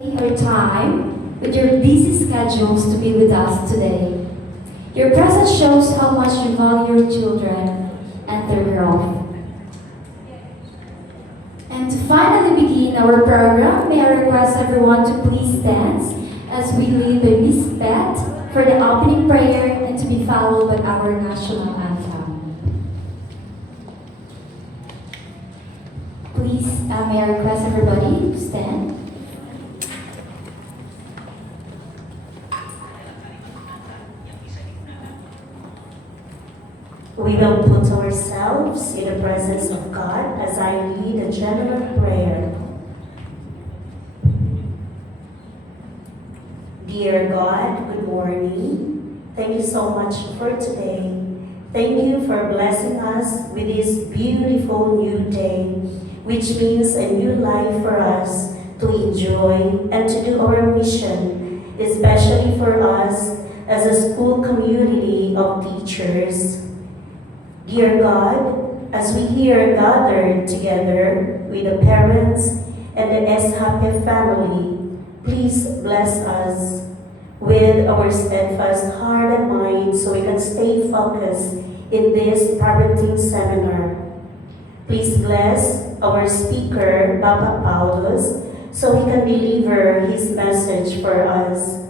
Your time with your busy schedules to be with us today. Your presence shows how much you value your children and their growth. And to finally begin our program, may I request everyone to please stand as we lead the Miss Beth for the opening prayer and to be followed by our national anthem. Please, may I request everybody to stand. We will put ourselves in the presence of God as I lead a general prayer. Dear God, good morning. Thank you so much for today. Thank you for blessing us with this beautiful new day, which means a new life for us to enjoy and to do our mission, especially for us as a school community of teachers. Dear God, as we here gathered together with the parents and the SHAPE family, please bless us with our steadfast heart and mind so we can stay focused in this parenting seminar. Please bless our speaker, Papa Paulus, so he can deliver his message for us.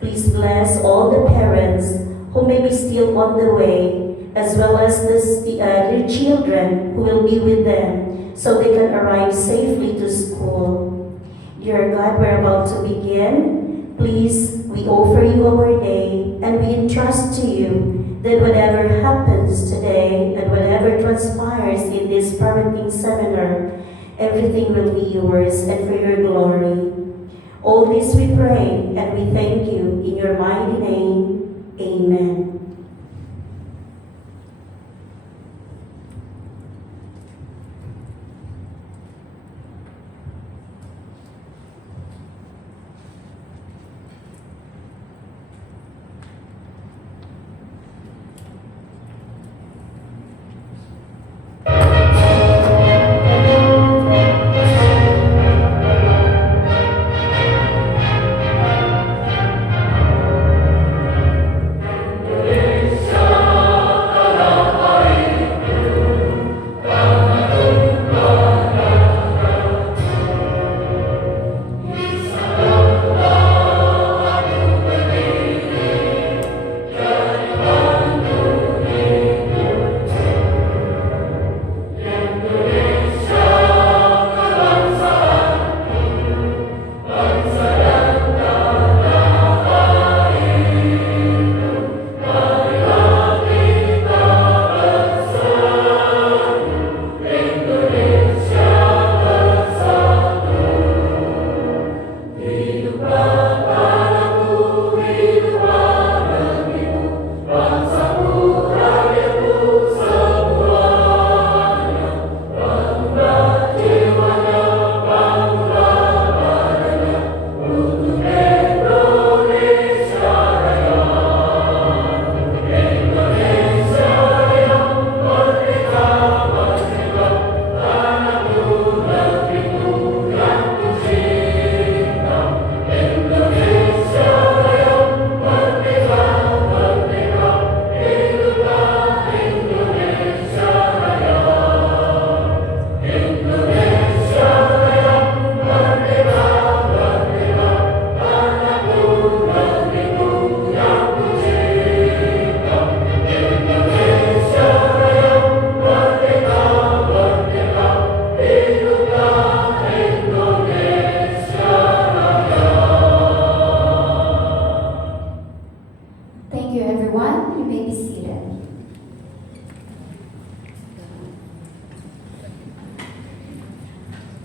Please bless all the parents who may be still on the way, as well as their children who will be with them so they can arrive safely to school. Dear God, we're about to begin. Please, we offer you our day and we entrust to you that whatever happens today and whatever transpires in this parenting seminar, everything will be yours and for your glory. All this we pray and we thank you in your mighty name. Amen.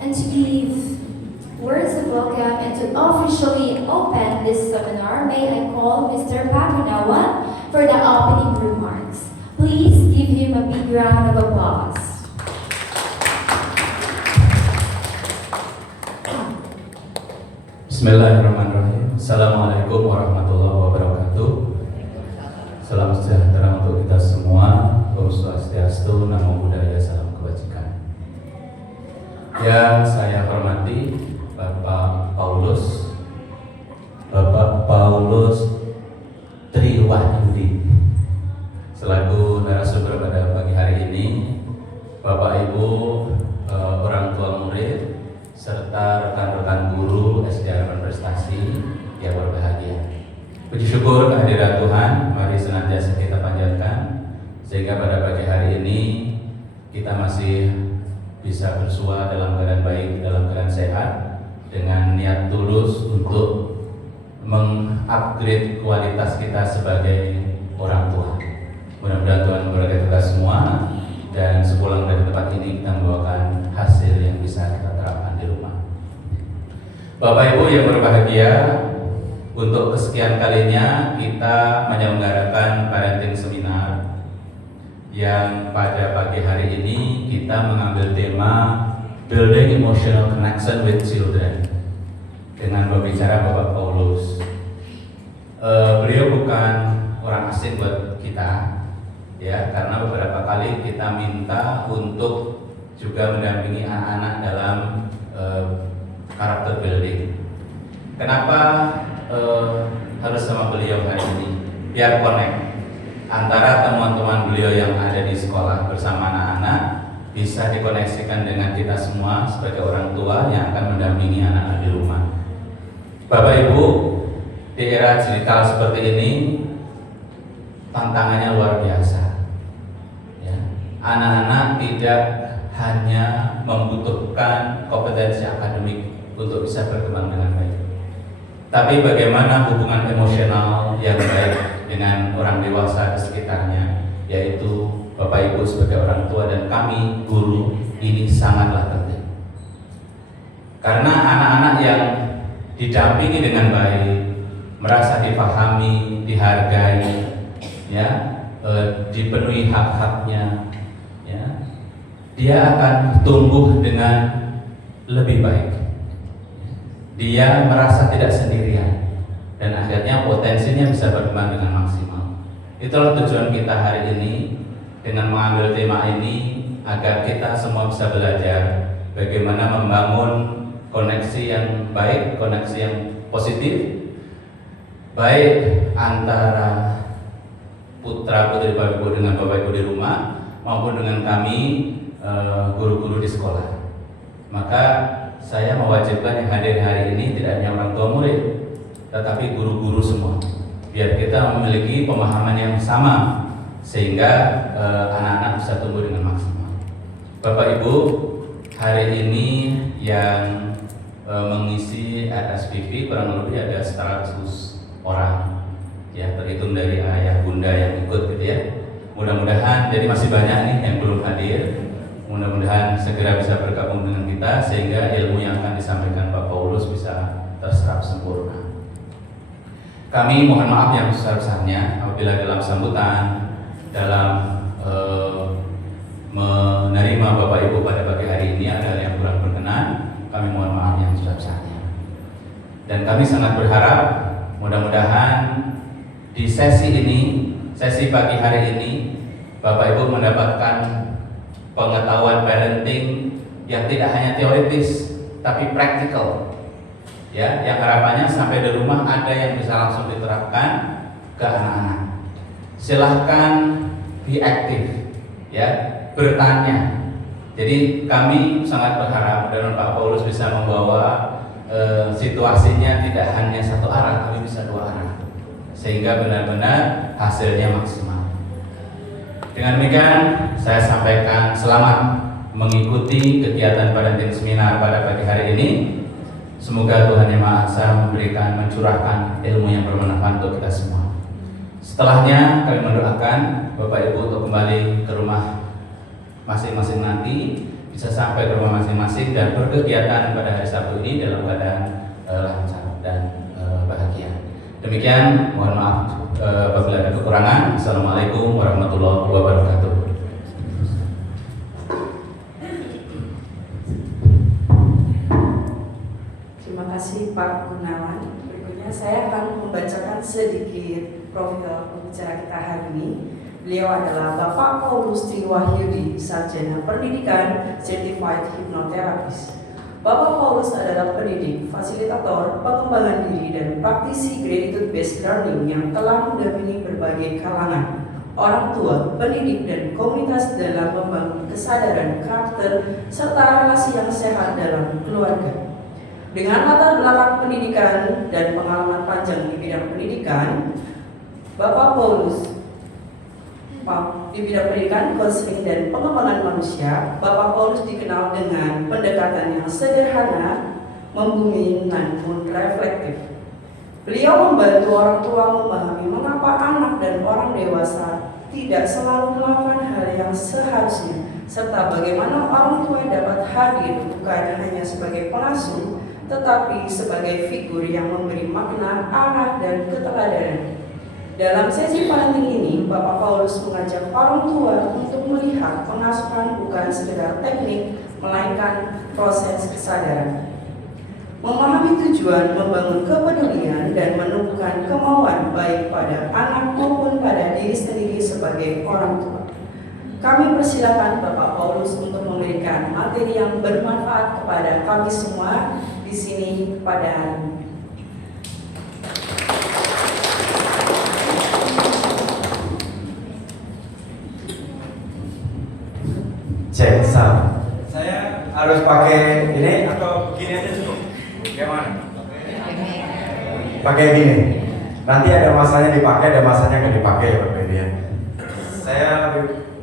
And to give words of welcome and to officially open this seminar, may I call Mr. Paginawan for the opening remarks. Please give him a big round of applause. Bismillahirrahmanirrahim. Assalamualaikum warahmatullahi wabarakatuh. Salam sejahtera untuk kita semua. Om Swastiastu, Namo Buddhaya, salam kebajikan. Yang saya hormati Bapak Paulus, Puji syukur kehadirat Tuhan, mari senantiasa kita panjatkan sehingga pada pagi hari ini kita masih bisa bersua dalam keadaan baik, dalam keadaan sehat, dengan niat tulus untuk mengupgrade kualitas kita sebagai orang tua. Mudah-mudahan Tuhan memberkati kita semua, dan sepulang dari tempat ini kita membawakan hasil yang bisa kita terapkan di rumah. Bapak Ibu yang berbahagia, untuk kesekian kalinya kita menyelenggarakan parenting seminar yang pada pagi hari ini kita mengambil tema Building Emotional Connection with Children dengan pembicara Bapak Paulus. Beliau bukan orang asing buat kita, ya, karena beberapa kali kita minta untuk juga mendampingi anak-anak dalam karakter building. Kenapa harus sama beliau hari ini? Biar connect antara teman-teman beliau yang ada di sekolah bersama anak-anak bisa dikoneksikan dengan kita semua sebagai orang tua yang akan mendampingi anak-anak di rumah. Bapak Ibu, di era digital seperti ini tantangannya luar biasa. Ya. Anak-anak tidak hanya membutuhkan kompetensi akademik untuk bisa berkembang dengan baik, tapi bagaimana hubungan emosional yang baik dengan orang dewasa di sekitarnya, yaitu Bapak Ibu sebagai orang tua dan kami guru, ini sangatlah penting. Karena anak-anak yang didampingi dengan baik, merasa dipahami, dihargai, ya, dipenuhi hak-haknya, ya, dia akan tumbuh dengan lebih baik. Dia merasa tidak sendirian dan akhirnya potensinya bisa berkembang dengan maksimal. Itulah tujuan kita hari ini dengan mengambil tema ini, agar kita semua bisa belajar bagaimana membangun koneksi yang baik, koneksi yang positif, baik antara putra putri Bapak Ibu dengan Bapak Ibu di rumah maupun dengan kami guru-guru di sekolah. Maka saya mewajibkan yang hadir hari ini tidak hanya orang tua murid, tetapi guru-guru semua, biar kita memiliki pemahaman yang sama sehingga anak-anak bisa tumbuh dengan maksimal. Bapak Ibu, hari ini yang mengisi RSVP kurang lebih ada 100 orang, ya, terhitung dari ayah bunda yang ikut, gitu ya. Mudah-mudahan, jadi masih banyak nih yang belum hadir. Mudah-mudahan segera bisa bergabung dengan kita sehingga ilmu yang akan disampaikan Pak Paulus bisa terserap sempurna. Kami mohon maaf yang besar-besarnya apabila dalam sambutan, dalam menerima Bapak Ibu pada pagi hari ini ada yang kurang berkenan. Kami mohon maaf yang besar-besarnya. Dan kami sangat berharap mudah-mudahan di sesi ini, sesi pagi hari ini, Bapak Ibu mendapatkan pengetahuan parenting yang tidak hanya teoritis tapi praktikal, ya, yang harapannya sampai di rumah ada yang bisa langsung diterapkan ke anak-anak. Silahkan be aktif, ya, bertanya. Jadi kami sangat berharap dan Pak Paulus bisa membawa situasinya tidak hanya satu arah tapi bisa dua arah sehingga benar-benar hasilnya maksimal. Dengan demikian, saya sampaikan selamat mengikuti kegiatan parenting seminar pada pagi hari ini. Semoga Tuhan Yang Maha Esa memberikan, mencurahkan ilmu yang bermanfaat untuk kita semua. Setelahnya, kami mendoakan Bapak Ibu untuk kembali ke rumah masing-masing nanti, bisa sampai ke rumah masing-masing dan berkegiatan pada hari Sabtu ini dalam keadaan lancar dan bahagia. Demikian, mohon maaf apabila ada kekurangan. Assalamualaikum warahmatullahi wabarakatuh. Terima kasih Pak Gunawan. Berikutnya saya akan membacakan sedikit profil pembicara kita hari ini. Beliau adalah Bapak Paulus Triwahyudi, Sarjana Pendidikan Certified Hypnotherapist. Bapak Paulus adalah pendidik, fasilitator, pengembangan diri, dan praktisi gratitude-based learning yang telah mendampingi berbagai kalangan, orang tua, pendidik, dan komunitas dalam membangun kesadaran karakter serta relasi yang sehat dalam keluarga. Dengan latar belakang pendidikan dan pengalaman panjang di bidang pendidikan, Bapak Paulus di bidang pendidikan, konseling dan pengembangan manusia, Bapak Paulus dikenal dengan pendekatan yang sederhana, membumi namun reflektif. Beliau membantu orang tua memahami mengapa anak dan orang dewasa tidak selalu melakukan hal yang seharusnya, serta bagaimana orang tua dapat hadir bukan hanya sebagai pengasuh, tetapi sebagai figur yang memberi makna, arah, dan keteladanan. Dalam sesi parenting ini, Bapak Paulus mengajak orang tua untuk melihat pengasuhan bukan sekedar teknik, melainkan proses kesadaran. Memahami tujuan, membangun kepedulian, dan menumbuhkan kemauan baik pada anak maupun pada diri sendiri sebagai orang tua. Kami persilakan Bapak Paulus untuk memberikan materi yang bermanfaat kepada kami semua di sini pada hari ini. Cek sound. Saya harus pakai ini atau begini aja cukup? Gimana? Pakai gini. Nanti ada masanya dipakai, ada masanya nggak dipakai ya Bapak Ibu ya. Saya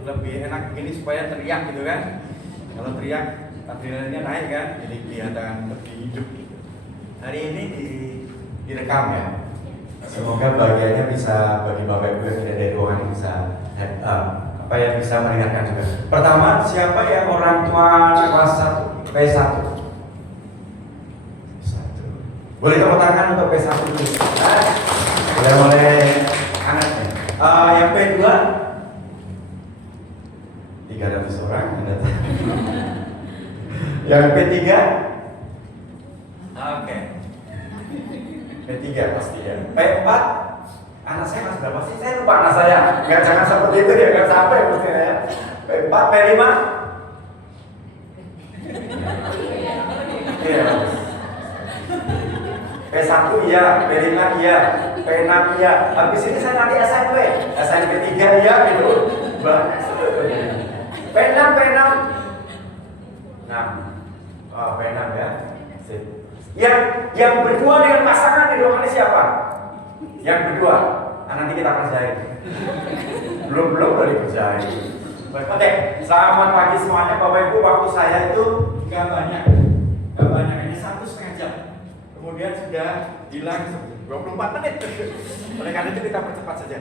lebih enak begini supaya teriak gitu kan. Kalau teriak adrenalinnya naik kan, jadi kelihatan lebih hidup. Hari ini direkam ya. Semoga bagiannya bisa bagi Bapak Ibu yang ada di ruangan ini bisa head up. Supaya bisa mendengarkan juga. Pertama, siapa yang orang tua kelas 1 P1? Boleh tepuk tangan untuk P1 dulu. Boleh anaknya. Yang P2 300 orang. Yang P3? Oke. P3 pasti ya. P4? Anak saya masih berapa sih? Saya lupa anak saya. Nggak, jangan seperti itu ya, nggak sampai maksudnya ya. P4, P5? Iya. P1 iya, P5 iya, P6 iya. Habis ini saya nanti SMP 3 iya gitu. Banyak sebetulnya. P6, P6. 6. Oh, P6 ya. Sip. Yang berdua dengan pasangan di ruangan ini siapa? Yang berdua, nanti kita kerjain. Belum udah dikerjain. Oke, selamat pagi semuanya Bapak Ibu. Waktu saya itu nggak banyak, ini 1,5 jam. Kemudian sudah hilang 24 menit. Oleh karena itu kita percepat saja.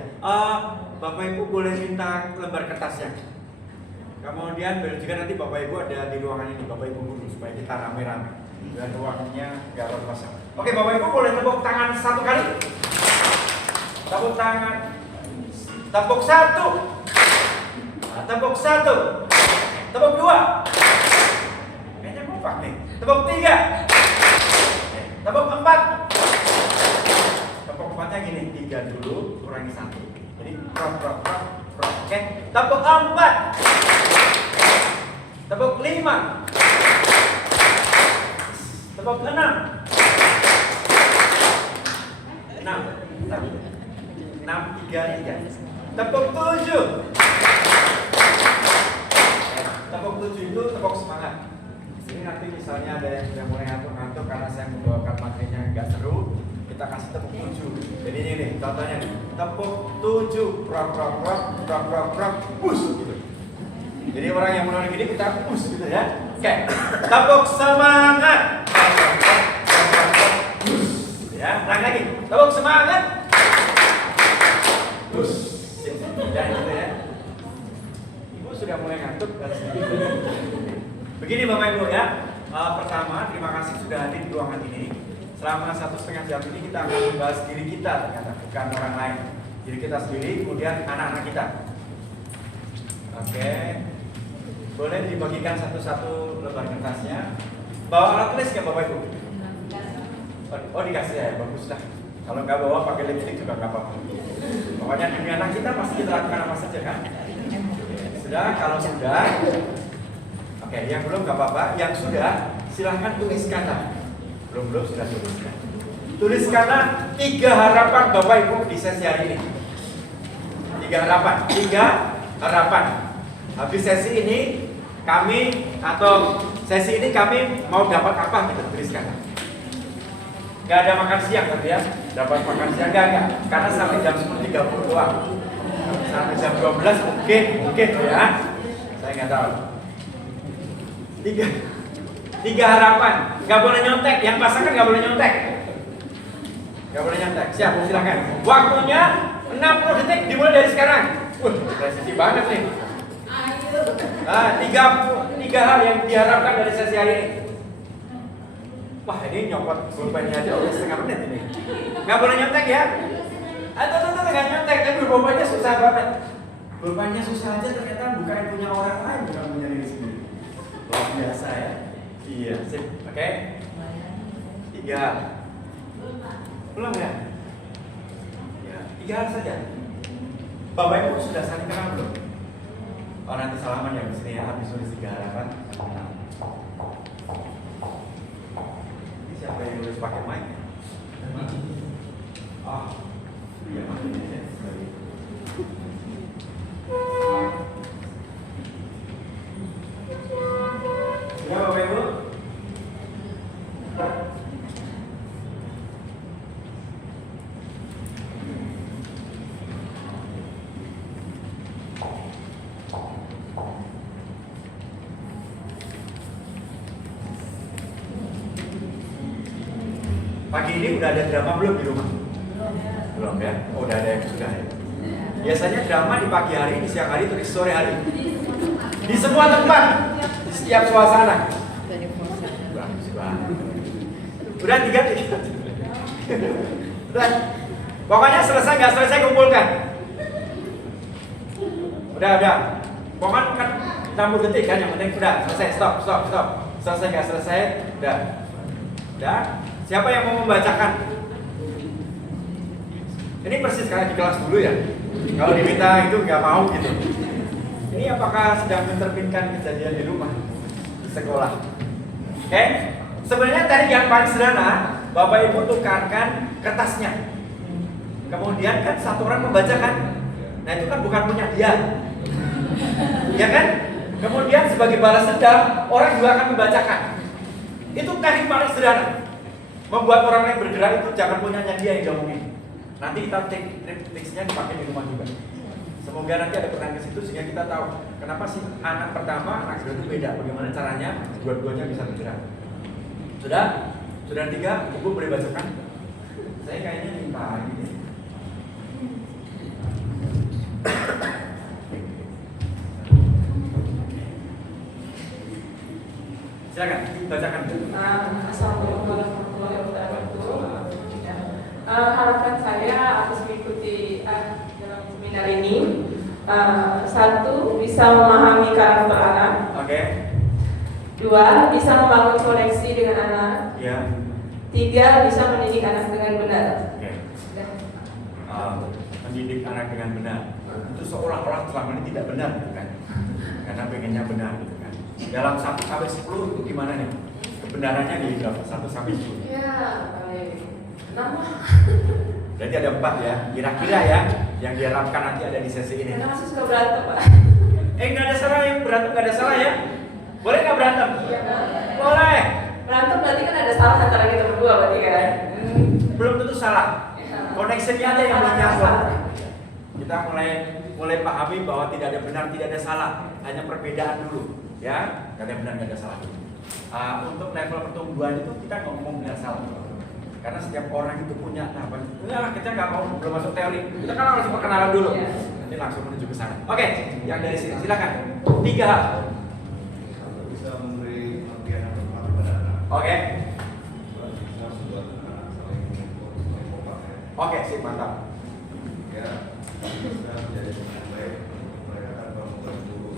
Bapak Ibu boleh minta lembar kertasnya. Kemudian juga nanti Bapak Ibu ada di ruangan ini, Bapak Ibu guru, supaya kita rame-rame dan ruangnya nggak kosong. Oke, Bapak Ibu boleh tepuk tangan 1 kali. Tepuk tangan. Tepuk 1. Tepuk 1. Tepuk 2. Kayaknya kompak nih. Tepuk 3. Tepuk 4. Tepuk 4-nya gini, 3 dulu, kurangi 1. Jadi prok. Oke. Tepuk 4. Tepuk 5. Tepuk 6. 6, 3. Tepuk 7. Tepuk 7 itu tepuk semangat. Ini nanti misalnya ada yang sudah mulai ngantuk-ngantuk karena saya membawakan materinya nggak seru, kita kasih tepuk 7. Jadi ini contohnya nih, tepuk 7, prok, push gitu. Jadi orang yang mulai gini kita push gitu ya. Oke, tepuk semangat. Push. Ya, lagi. Tepuk semangat. Terus, ya gitu ya. Ibu sudah mulai ngantuk dan sedikit. Begini Bapak Ibu ya. Pertama, terima kasih sudah hadir di ruangan ini. Selama 1,5 jam ini kita akan membahas diri kita ternyata, bukan orang lain. Diri kita sendiri, kemudian anak-anak kita. Oke. Boleh dibagikan satu-satu lembar kertasnya. Bawa alat tulis nggak Bapak Ibu? Oh dikasih ya, bagus lah. Kalau nggak bawa pakai lipstick juga nggak apa-apa. Pokoknya demi anak kita pasti kita lakukan apa saja kan? Sudah, kalau sudah, oke, yang belum nggak apa-apa. Yang sudah, silahkan tuliskanlah. Belum sudah tuliskan. Tuliskanlah 3 harapan Bapak Ibu di sesi hari ini. 3 harapan. Habis sesi ini kami mau dapat apa kita tuliskan. Nggak ada makan siang tapi ya. Dapat makan siang enggak. Karena sampai jam 10.30 doang. Sampai jam 12 mungkin ya. Saya nggak tahu. Tiga harapan. Nggak boleh nyontek. Yang pasangan nggak boleh nyontek. Nggak boleh nyontek. Siap, silakan. Waktunya 60 detik dimulai dari sekarang. Presisi banget nih. Tiga hal yang diharapkan dari sesi hari ini. Wah, ini nyopot pulpennya aja udah setengah menit ini. Nggak boleh nyontek ya. Tuh, nggak nyontek, tapi pulpennya susah banget. Pulpennya susah aja ternyata bukan punya orang lain, bukan punya diri sendiri. Luar biasa ya. Iya, sip. Oke. 3. Belum ya? Ya, 3 hal saja. Bapak Ibu sudah saling kenal belum? Oh, nanti salaman ya di sini ya, habis nulis 3 harapan. Ini siapa yang nulis pakai mic? Oh, iya makanya ya. Ya Bapak Ibu. Pagi ini udah ada drama belum di rumah? Belum ya? Oh, udah ada yang sudah ya. Biasanya drama di pagi hari, di siang hari, atau di sore hari? Di semua tempat, di setiap suasana. Bagus banget. Udah 3. Udah. Pokoknya selesai nggak selesai kumpulkan. Udah. Pokoknya kan 60 detik kan, yang penting udah selesai. Stop. Selesai nggak selesai, udah. Siapa yang mau membacakan? Ini persis kayak di kelas dulu ya. Kalau diminta itu nggak mau gitu. Ini apakah sedang mencerminkan kejadian di rumah, di sekolah? Oke? Sebenarnya tadi yang paling sederhana, Bapak Ibu tukarkan kertasnya. Kemudian kan satu orang membacakan. Nah itu kan bukan punya dia, ya kan? Kemudian sebagai balas dendam, orang juga akan membacakan. Itu teknik paling sederhana. Membuat orang lain bergerak itu jangan punyanya dia yang ngomongin. Nanti kita tips-nya dipakai di rumah juga. Semoga nanti ada pertanyaan ke situ sehingga kita tahu kenapa sih anak pertama, anak kedua itu beda. Bagaimana caranya dua-duanya bisa bergerak. Sudah 3, Ibu boleh bacakan. Saya kayaknya minta ini. Silakan bacakan. Assalamualaikum warahmatullahi wabarakatuh. Harapan saya habis mengikuti dalam seminar ini, 1. bisa memahami karakter anak. Oke. 2. bisa membangun koneksi dengan anak. Ya. 3. bisa mendidik anak dengan benar. Oke. Mendidik anak dengan benar. Itu seolah-olah selama ini tidak benar, gitu kan? Karena pengennya benar, gitu kan? Dalam 1 sampai 10 itu gimana nih? Kebenarannya di berapa? 1 sampai 10? Ya, paling 6. Berarti ada 4 ya. Kira-kira ya yang diharapkan nanti ada di sesi ini. Karena masih suka berantem, Pak. Nggak ada salah yang berantem, nggak ada salah ya. Boleh nggak berantem? Iya, Pak. Boleh. Berantem berarti kan ada salah antara kita berdua berarti kan? Belum tentu salah. Connection-nya aja yang belum nyambung. Kita mulai pahami bahwa tidak ada benar, tidak ada salah, hanya perbedaan dulu, ya. Nggak ada benar, nggak ada salah. Untuk level pertumbuhan itu kita ngomong benar salah. Karena setiap orang itu punya tahapan. Ya, kita nggak mau belum masuk teori. Kita kan harus perkenalan dulu. Nanti langsung menuju ke sana. Oke, yang dari sini silakan. 3 hal. Bisa memberi pengertian yang tepat kepada anak. Oke. Bisa membuat anak saling kompak ya. Oke, sip, mantap. Ya, bisa menjadi teman yang baik untuk mereka tanpa membuat guru.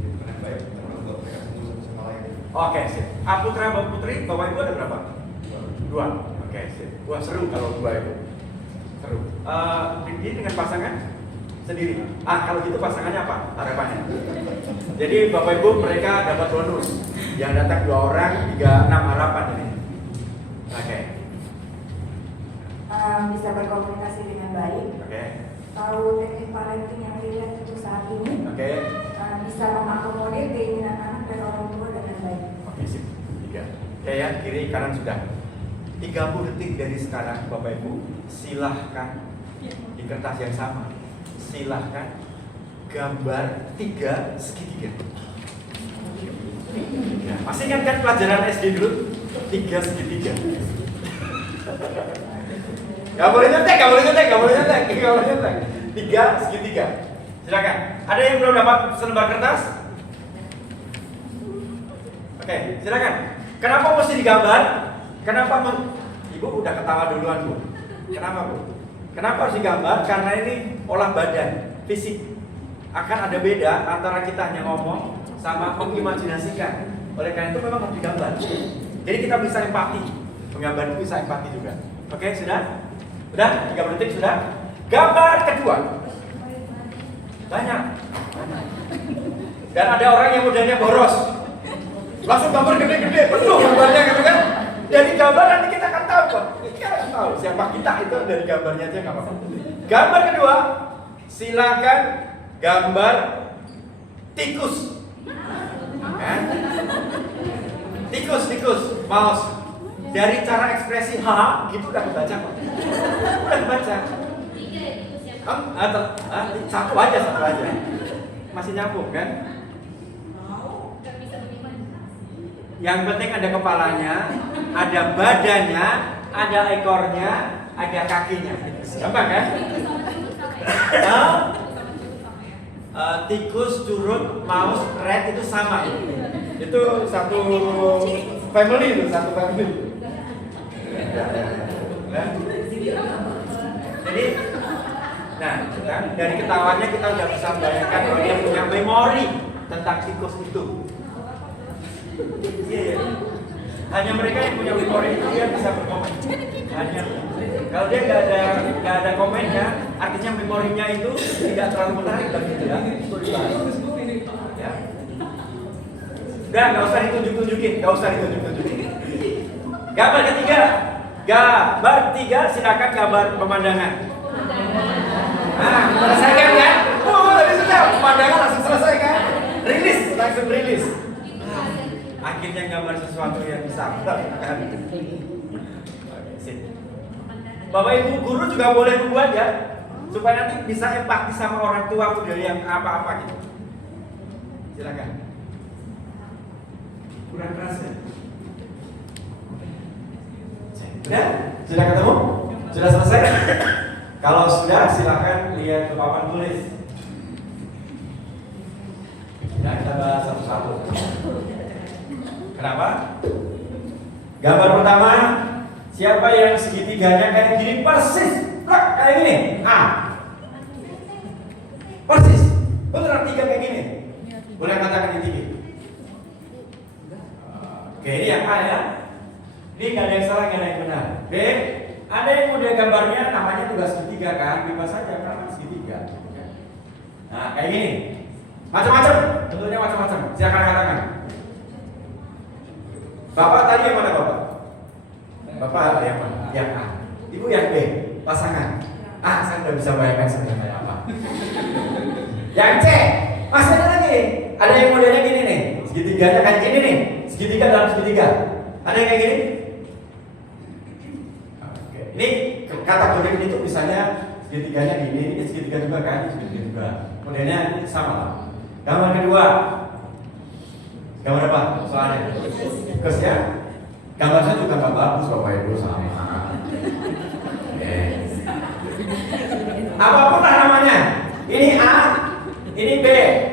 Jadi teman yang baik karena membuat mereka semua sama lain. Oke, sip. Putra Bapak Putri, Bapak Ibu ada berapa? 2. Oke, sip. Wah, seru kalau 2 itu. Seru. Ini dengan pasangan sendiri. Kalau gitu pasangannya apa? Harapannya. Jadi Bapak Ibu mereka dapat bonus. Yang datang 2 orang, 3, 6 harapan ini. Oke. Bisa berkomunikasi dengan baik, Oke. tahu teknik parenting yang relate untuk saat ini, Oke. bisa mengakomodir keinginan anak dan orang tua dengan baik. Oke, sip. 3. Oke ya, kiri kanan sudah. 30 detik dari sekarang, Bapak Ibu, silahkan di kertas yang sama, silahkan gambar 3 segitiga. Ya, masih ingat kan pelajaran SD dulu? 3 segitiga. Gak boleh nyontek, gak boleh nyontek, gak boleh nyontek, gak boleh nyontek. 3 segitiga. Silakan. Ada yang belum dapat selembar kertas? Oke, silakan. Kenapa mesti digambar? Kenapa Ibu udah ketawa duluan, Bu. Kenapa, Bu? Kenapa harus digambar? Karena ini olah badan, fisik. Akan ada beda antara kita hanya ngomong sama mengimajinasikan. Oleh karena itu memang harus digambar. Jadi kita bisa empati. Menggambar itu bisa empati juga. Oke, sudah? Sudah? 3 detik sudah? Gambar kedua. Banyak. Dan ada orang yang mudahnya boros. Langsung gambar gede-gede, penuh gambarnya gitu kan. Dari gambar nanti kita akan tahu kok. Kita akan tahu siapa kita itu dari gambarnya aja nggak apa-apa. Gambar kedua, silakan gambar tikus. Kan? Tikus, mouse. Dari cara ekspresi gitu udah kebaca kok. Udah kebaca. Satu aja. Masih nyambung kan? Yang penting ada kepalanya, ada badannya, ada ekornya, ada kakinya. Gampang kan? Tikus, curut, mouse, rat itu sama. Itu satu family itu, satu family. Jadi, nah, kan dari ketawanya kita udah bisa membayangkan bahwa dia punya memori tentang tikus itu. Iya. Hanya mereka yang punya memori itu dia bisa berkomen. Hanya kalau dia nggak ada komennya, artinya memorinya itu tidak terlalu menarik bagi dia. Ya. Udah, nggak usah ditunjuk-tunjukin. Gambar ketiga, silakan gambar pemandangan. Nah, selesaikan kan? Tadi sudah pemandangan langsung selesai kan? Langsung rilis. Akhirnya gambar sesuatu yang bisa kita lakukan. Bapak Ibu guru juga boleh membuat ya, supaya nanti bisa empati sama orang tua muda yang apa-apa gitu. Silakan. Kurang keras ya? Sudah ketemu? Sudah selesai? Kalau sudah, silakan lihat ke papan tulis. Ya, kita bahas satu-satu. Kenapa? Gambar pertama, siapa yang segitiganya kayak gini persis, kayak gini? Persis, beneran 3 kayak gini. Boleh katakan ini 3. Oke, ini yang A ya. Ini nggak ada yang salah, nggak ada yang benar. B, ada yang model gambarnya namanya juga segitiga kan? Bebas saja karena segitiga. Nah, kayak gini, macam-macam, bentuknya macam-macam. Silakan katakan. Bapak tadi yang mana Bapak? Bapak yang mana? Yang A. Ibu yang B, pasangan. Saya udah bisa bayangkan sebenarnya apa. Yang C, masih ada lagi. Ada yang modelnya gini nih, segitiganya kayak gini nih, segitiga dalam segitiga. Ada yang kayak gini? Oke. Ini kategori ini tuh misalnya segitiganya gini, ini segitiga juga kan, segitiga juga. Modelnya sama lah. Gambar kedua. Gambar apa? Soalnya. Terus ya, gambarnya juga nggak bagus Bapak Ibu sama. Oke. Apapun lah namanya. Ini A, ini B.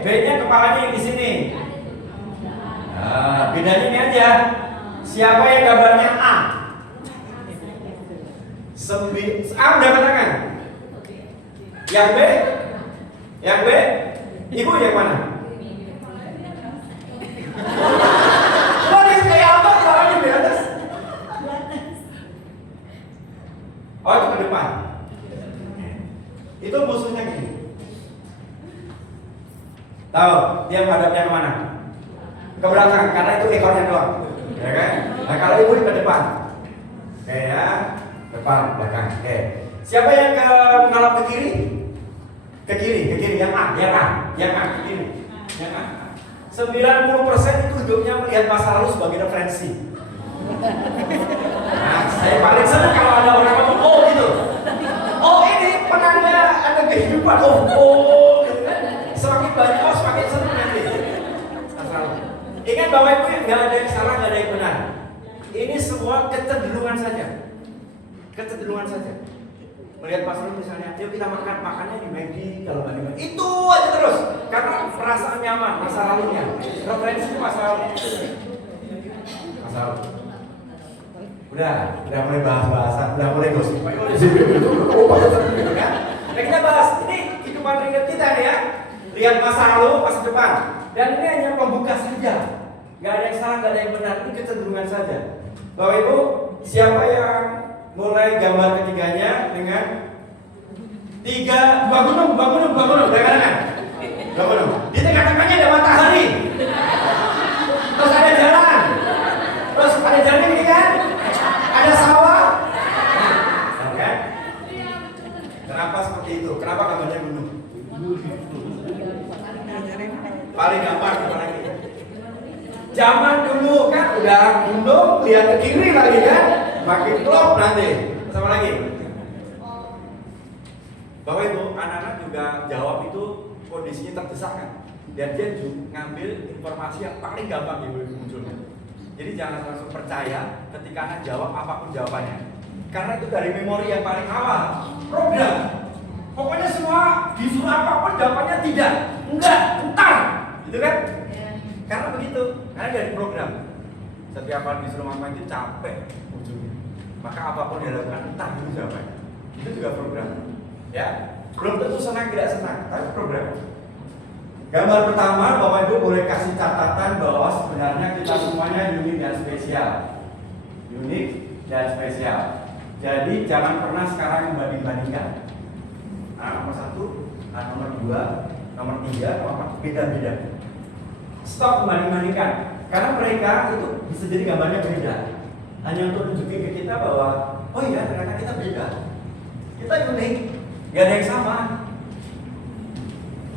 B-nya kepalanya yang di sini. Nah, bedanya ini aja. Siapa yang gambarnya A? A udah katakan. Yang B? Yang B? Ibu yang mana? Oh, itu ke depan. Itu musuhnya gini. Tahu dia menghadapnya kemana? Ke belakang, karena itu ekornya doang. Ya kan? Nah, kalau ibu ke depan. Oke ya, depan, belakang. Oke. Siapa yang mengalap ke kiri? Ke kiri, yang A, ke kiri. Yang A. 90% itu hidupnya melihat masa lalu sebagai referensi. Nah, saya paling senang kalau ada orang ngomong oh gitu. Oh ini penanda ada kehidupan. Oh gitu kan. Semakin banyak oh semakin senang nanti. Asal. Ingat Bapak Ibu nggak ada yang salah, nggak ada yang benar. Ini semua kecenderungan saja. Kecenderungan saja. Melihat pasangan misalnya, yuk kita makannya di McD, kalau nggak di McD. Itu aja terus. Karena perasaan nyaman, masa lalunya. Referensi masa lalu. Masa lalu. Udah mulai bahas-bahasan, udah mulai gosip. Nah kita bahas, ini kehidupan ringan kita nih ya. Lihat masa lalu, masa depan. Dan ini hanya pembuka saja. Gak ada yang salah, gak ada yang benar, ini kecenderungan saja. Bapak Ibu, siapa yang mulai gambar ketiganya dengan 3 bangun, jangan. Bangun. Di tengah-tengahnya ada matahari. Terus ada jalan. Terus ada jalan ini kan? Ada sawah. Nah, kan? Kenapa seperti itu? Kenapa gambarnya gunung? Paling gampang lagi. Zaman dulu kan udah gunung, lihat ke kiri lagi kan? Makin klop nanti. Sama lagi. Bapak Ibu, anak-anak juga jawab itu kondisinya terdesak kan? Dan dia juga ngambil informasi yang paling gampang munculnya. Jadi jangan langsung percaya ketika anak jawab apapun jawabannya. Karena itu dari memori yang paling awal. Program. Pokoknya semua disuruh apapun jawabannya tidak. Enggak, entar. Gitu kan? Karena begitu. Karena dari program. Setiap kali disuruh mama itu capek ujungnya. Maka apapun dilakukan entar dulu jawabannya. Itu juga program. Ya. Belum tentu senang tidak senang, tapi program. Gambar pertama, Bapak Ibu boleh kasih catatan bahwa sebenarnya kita semuanya unik dan spesial. Unik dan spesial. Jadi jangan pernah sekarang membanding-bandingkan. Nomor 1, nomor 2, nomor 3, nomor 4 beda-beda. Stop membanding-bandingkan. Karena mereka itu bisa jadi gambarnya beda. Hanya untuk tunjukin ke kita bahwa oh iya ternyata kita beda. Kita unik, gak ada yang sama.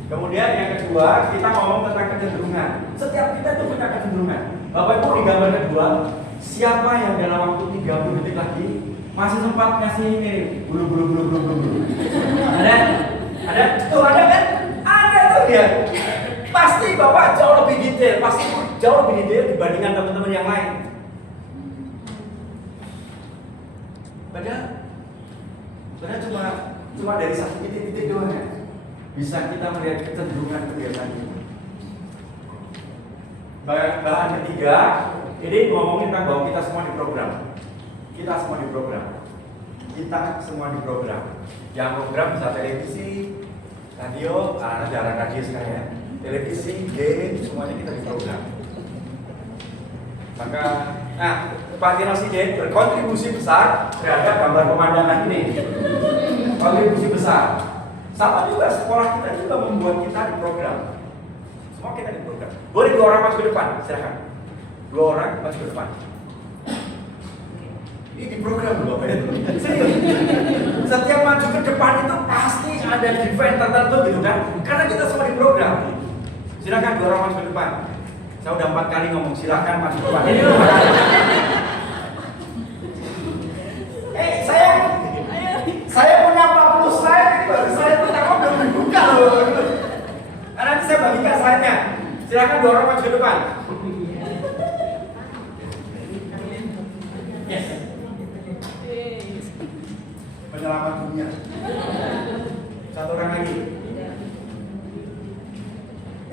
Kemudian yang kedua, kita ngomong tentang kecenderungan. Setiap kita itu punya kecenderungan. Bapak Ibu di gambar kedua, siapa yang dalam waktu 30 detik lagi masih sempat ngasih ini bulu. Ada? Ada? Tuh ada kan? Ada tuh dia. Pasti Bapak jauh lebih detail, pasti jauh lebih detail dibandingkan teman-teman yang lain. Padahal cuma dari satu titik doang ya. Bisa kita melihat kecenderungan kegiatan kita. Bahan ketiga, ini ngomongin tentang bahwa kita semua diprogram. Kita semua diprogram. Yang program bisa televisi, radio, anak jarang radio sekarang ya. Televisi, game, semuanya kita diprogram. Maka, Pak Genosiden berkontribusi besar terhadap gambar pemandangan ini. Kontribusi besar. Sama juga sekolah kita juga membuat kita diprogram. Semua kita diprogram. Boleh 2 orang maju ke depan, silakan. 2 orang maju ke depan. Ini diprogram loh Bapak Ibu. Serius. Setiap maju ke depan itu pasti ada event tertentu gitu kan? Karena kita semua diprogram. Silakan 2 orang maju ke depan. Saya udah 4 kali ngomong silakan maju ke depan. Ini loh. Saya punya 40 slide, ini baru saya pertama belum dibuka loh. Nanti saya bagikan slide-nya. Silakan 2 orang maju ke depan. Yes. Penyelamat dunia. 1 orang lagi.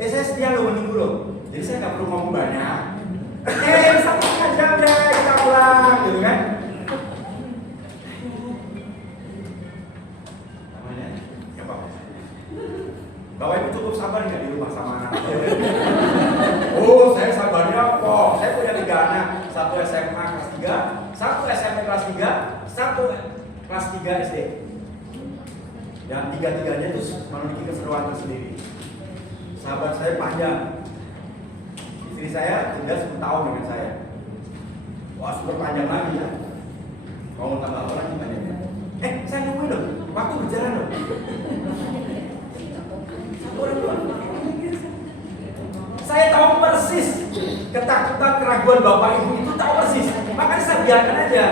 Saya setia loh menunggu loh. Jadi saya nggak perlu ngomong banyak. 1,5 jam deh kita pulang, gitu kan? Bapak Ibu cukup sabar nggak di rumah sama anak? Oh, saya sabarnya kok. Saya punya 3 anak, 1 SMA kelas 3, 1 SMP kelas 3, 1 kelas 3 SD. Dan 3-3-nya itu memiliki keseruan tersendiri. Sahabat saya panjang. Istri saya tinggal 10 tahun dengan saya. Wah, super panjang lagi ya. Mau tambah orang gimana ya? Saya nungguin loh, waktu berjalan loh. Saya tahu persis ketakutan, keraguan Bapak Ibu itu tahu persis. Makanya saya biarkan aja.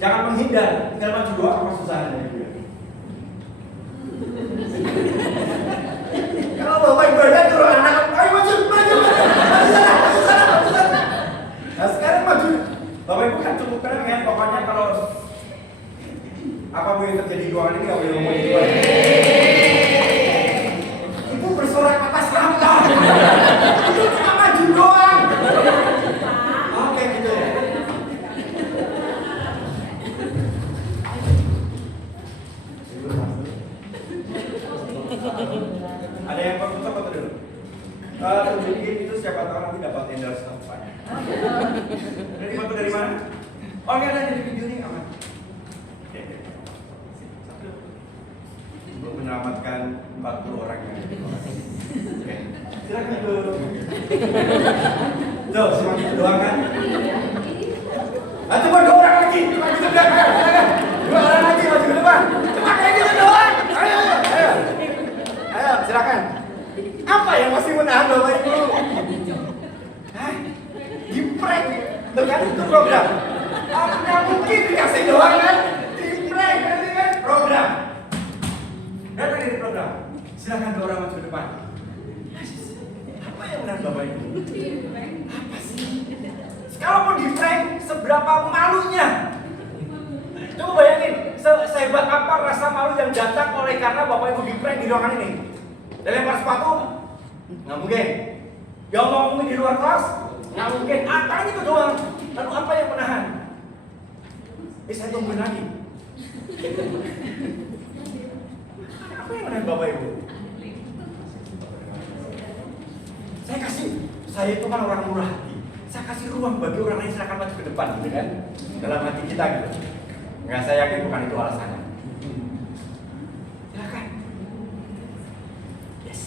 Jangan menghindar, tinggal maju doang apa susahnya Ibu ya. Kalau Bapak Ibu ada turun anak, ayo maju, maju, maju sana. Nah sekarang maju. Bapak Ibu kan cukup keren ya, pokoknya kalau apapun yang terjadi di ruangan ini nggak boleh ngomong itu. Ibu bersorak atas apa? Itu cuma maju doang. Oke gitu. Ada yang mau tutup atau dulu? Tunjukin itu siapa tahu nanti dapat endorse tempatnya. Dari foto dari mana? Oh ini ada di video ini aman. Oke. Untuk menyelamatkan 40 orang yang ada di bawah. Oke. Silakan dulu. Tuh, cuma gitu doang kan? Cuma 2 orang lagi, maju ke belakang, silakan. 2 orang lagi maju ke depan. Cuma kayak gitu doang. Ayo, ayo. Ayo, silakan. Apa yang masih menahan Bapak Ibu? Hah? Di-prank. Tuh kan, itu program. Apa mungkin dikasih doang kan? Di-prank, kan? Program. Datang dari program. Silakan 2 orang maju ke depan. Apa yang menahan Bapak Ibu? Apa sih? Kalaupun di-prank, seberapa malunya? Coba bayangin, sehebat apa rasa malu yang datang oleh karena Bapak Ibu di-prank di ruangan ini. Dan lempar sepatu? Nggak mungkin. Yang ngomongin di luar kelas? Nggak mungkin. Kan itu doang. Lalu apa yang menahan? Saya tungguin lagi. Apa yang menahan Bapak Ibu? Saya itu kan orang murah hati. Saya kasih ruang bagi orang lain, silakan maju ke depan gitu kan. Dalam hati kita gitu. Nggak, saya yakin bukan itu alasannya. Silakan. Yes.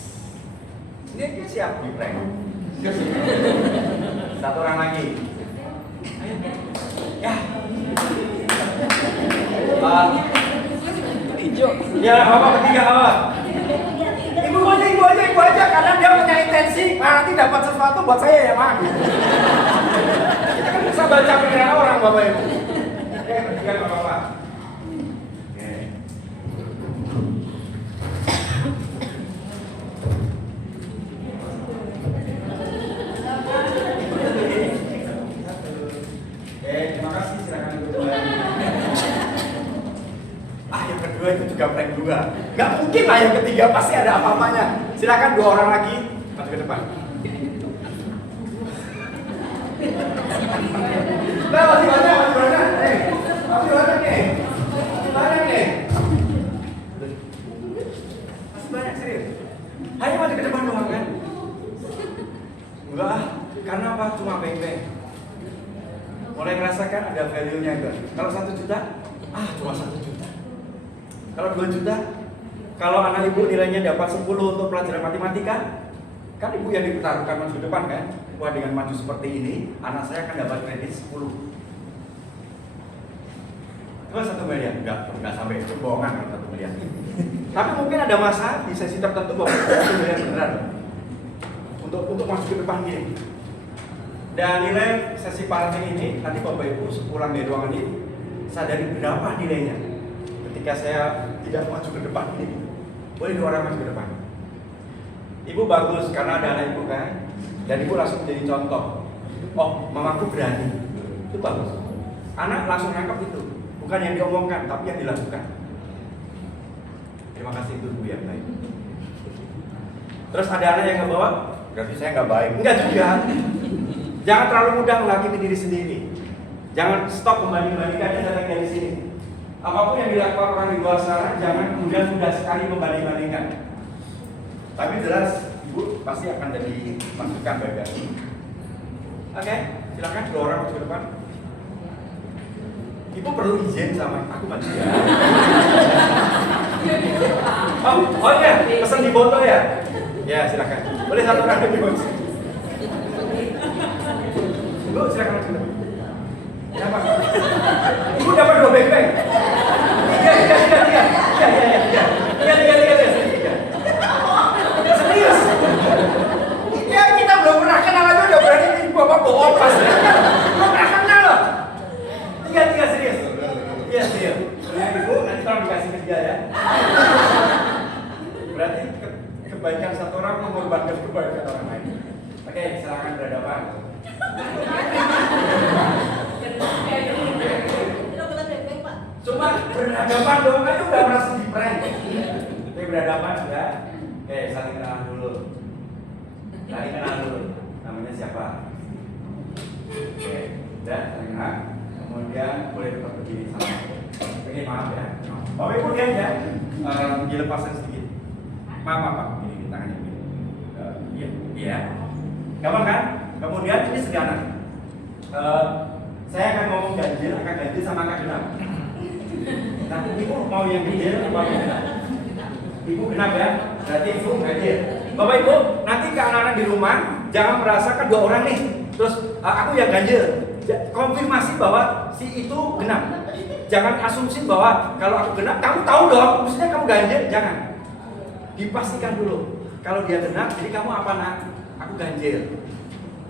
Dia siap di prank. Satu orang lagi. Ayo. Ya. Ya, apa ketiga apa? Ibu aja, karena dia punya intensi, nanti dapat sesuatu buat saya ya, Mak. Kita kan bisa baca pikiran orang, Bapak Ibu. Oke, bertiga nggak apa-apa. Oke. Oke, terima kasih, silakan duduk kembali. Yang kedua itu juga prank juga. Gak mungkin lah yang ketiga, pasti ada apa-apanya. Silakan 2 orang lagi maju ke depan. Nah, masih banyak. Masih banyak nih. Masih banyak serius. Ayo maju ke depan doang kan? Enggak, karena apa? Cuma beng-beng. Mulai merasakan ada value-nya kan. Kalau 1 juta, cuma 1 juta. Kalau 2 juta, kalau anak ibu nilainya dapat 10 untuk pelajaran matematika, kan ibu yang dipertaruhkan maju depan kan? Wah, dengan maju seperti ini, anak saya akan dapat kredit 10. Cuma 1 miliar, enggak sampai itu, bohongan kan 1 miliar. Tapi mungkin ada masa di sesi tertentu bahwa 1 miliar beneran untuk maju ke depan gini. Dan nilai sesi parenting ini, nanti Bapak Ibu sepulang dari ruangan ini, sadari berapa nilainya. Ketika saya tidak maju ke depan ini, boleh 2 orang maju ke depan. Ibu bagus karena ada anak ibu kan, dan ibu langsung menjadi contoh. Oh, mamaku berani, itu bagus. Anak langsung nangkap itu, bukan yang diomongkan, tapi yang dilakukan. Terima kasih itu Bu yang baik. Terus ada anak yang nggak bawa, berarti saya nggak baik. Enggak juga. Jangan terlalu mudah menghakimi diri sendiri. Jangan stop membanding-bandingkannya datang dari sini. Apapun yang dilakukan orang di luar sana, jangan kemudian mudah sekali membanding-bandingkan. Tapi jelas, Ibu pasti akan jadi masukan baik-baik. Oke, silakan 2 orang ke depan. Ibu perlu izin sama aku maju ya. Oh iya, pesan di foto ya? Ya, silakan. Boleh 1 orang di foto. Ibu silakan maju. Kenapa? Ibu dapat 2 backpack. 3. Serius? Ya, kita belum pernah kenal aja udah berani Bapak bohong pas. Belum pernah kenal loh. 3 serius. mengorbankan kebaikan orang lain. Oke, silakan berhadapan. Cuma berhadapan dong, kan udah merasa di prank. Oke, berhadapan sudah. Oke, saling kenalan dulu. Saling kenal dulu. Namanya siapa? Oke, udah saling kenal. Kemudian boleh tetap berdiri sama aku. Oke, maaf ya. Bapak Ibu lihat ya, dilepaskan sedikit. Maaf, ini tangannya begini. Iya. Gampang kan? Kemudian ini sederhana. Saya akan ngomong ganjil, akan ganjil sama angka genap. Nah, ibu mau yang ganjil apa yang genap? Ibu genap ya, berarti ibu ganjil. Bapak Ibu, nanti ke anak-anak di rumah jangan merasakan dua orang nih. Terus aku yang ganjil. Konfirmasi bahwa si itu genap. Jangan asumsi bahwa kalau aku genap, kamu tahu dong, maksudnya kamu ganjil, jangan. Dipastikan dulu. Kalau dia genap, jadi kamu apa nak? Aku ganjil.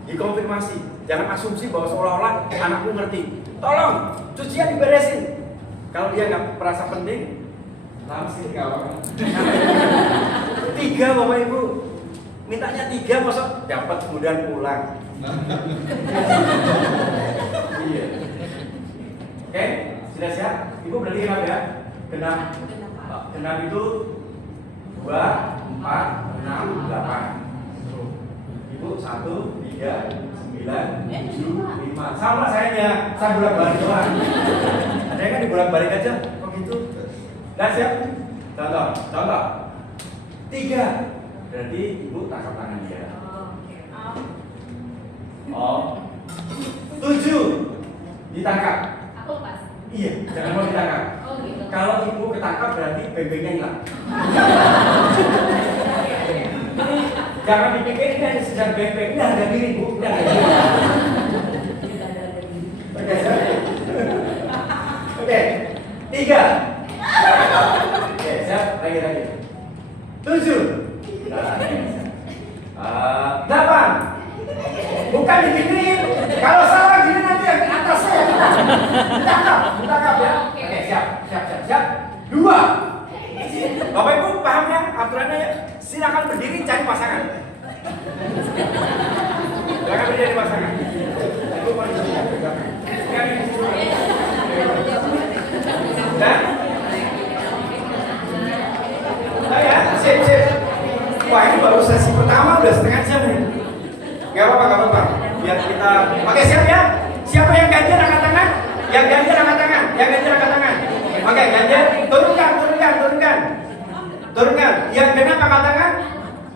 Dikonfirmasi. Jangan asumsi bahwa seolah-olah anakku ngerti. Tolong, cucian diberesin. Kalau dia nggak merasa penting, langsung kawan. 3 Bapak Ibu, mintanya 3 masuk dapat kemudian pulang. Iya. Oke, sudah siap? Ibu berarti genap ya? Genap. Genap itu 2, 4, 6, 8. Ibu 1, 3, 9, 7, 5. Sama sayanya, saya bolak-balik doang. Ada yang kan dibolak-balik aja, kok gitu? Dah siap? Contoh. 3. Berarti ibu tangkap tangan dia. Oh. 7. Ditangkap. Aku lepas. Iya, jangan mau ditangkap. Oh gitu. Kalau ibu ketangkap berarti bebeknya hilang. Jangan dipikirin kan sejak bebek, ini harga diri bu, ini harga diri. Oke, 3. Oke, siap, lagi. 7. 8. Bukan dipikirin, kalau salah gini nanti yang atasnya yang ditangkap ya. Oke, siap. 2. Bapak Ibu paham ya aturannya ya? Silakan berdiri cari pasangan. Silakan berdiri cari pasangan. Ibu mau di sini. Dan ya, sip. Wah, ini baru sesi pertama udah setengah jam nih. Gak apa-apa. Biar kita. Oke, siap ya? Siapa yang ganjil angkat tangan? Yang ganjil angkat tangan. Oke, ganjil. Turunkan. Yang genap angkat tangan.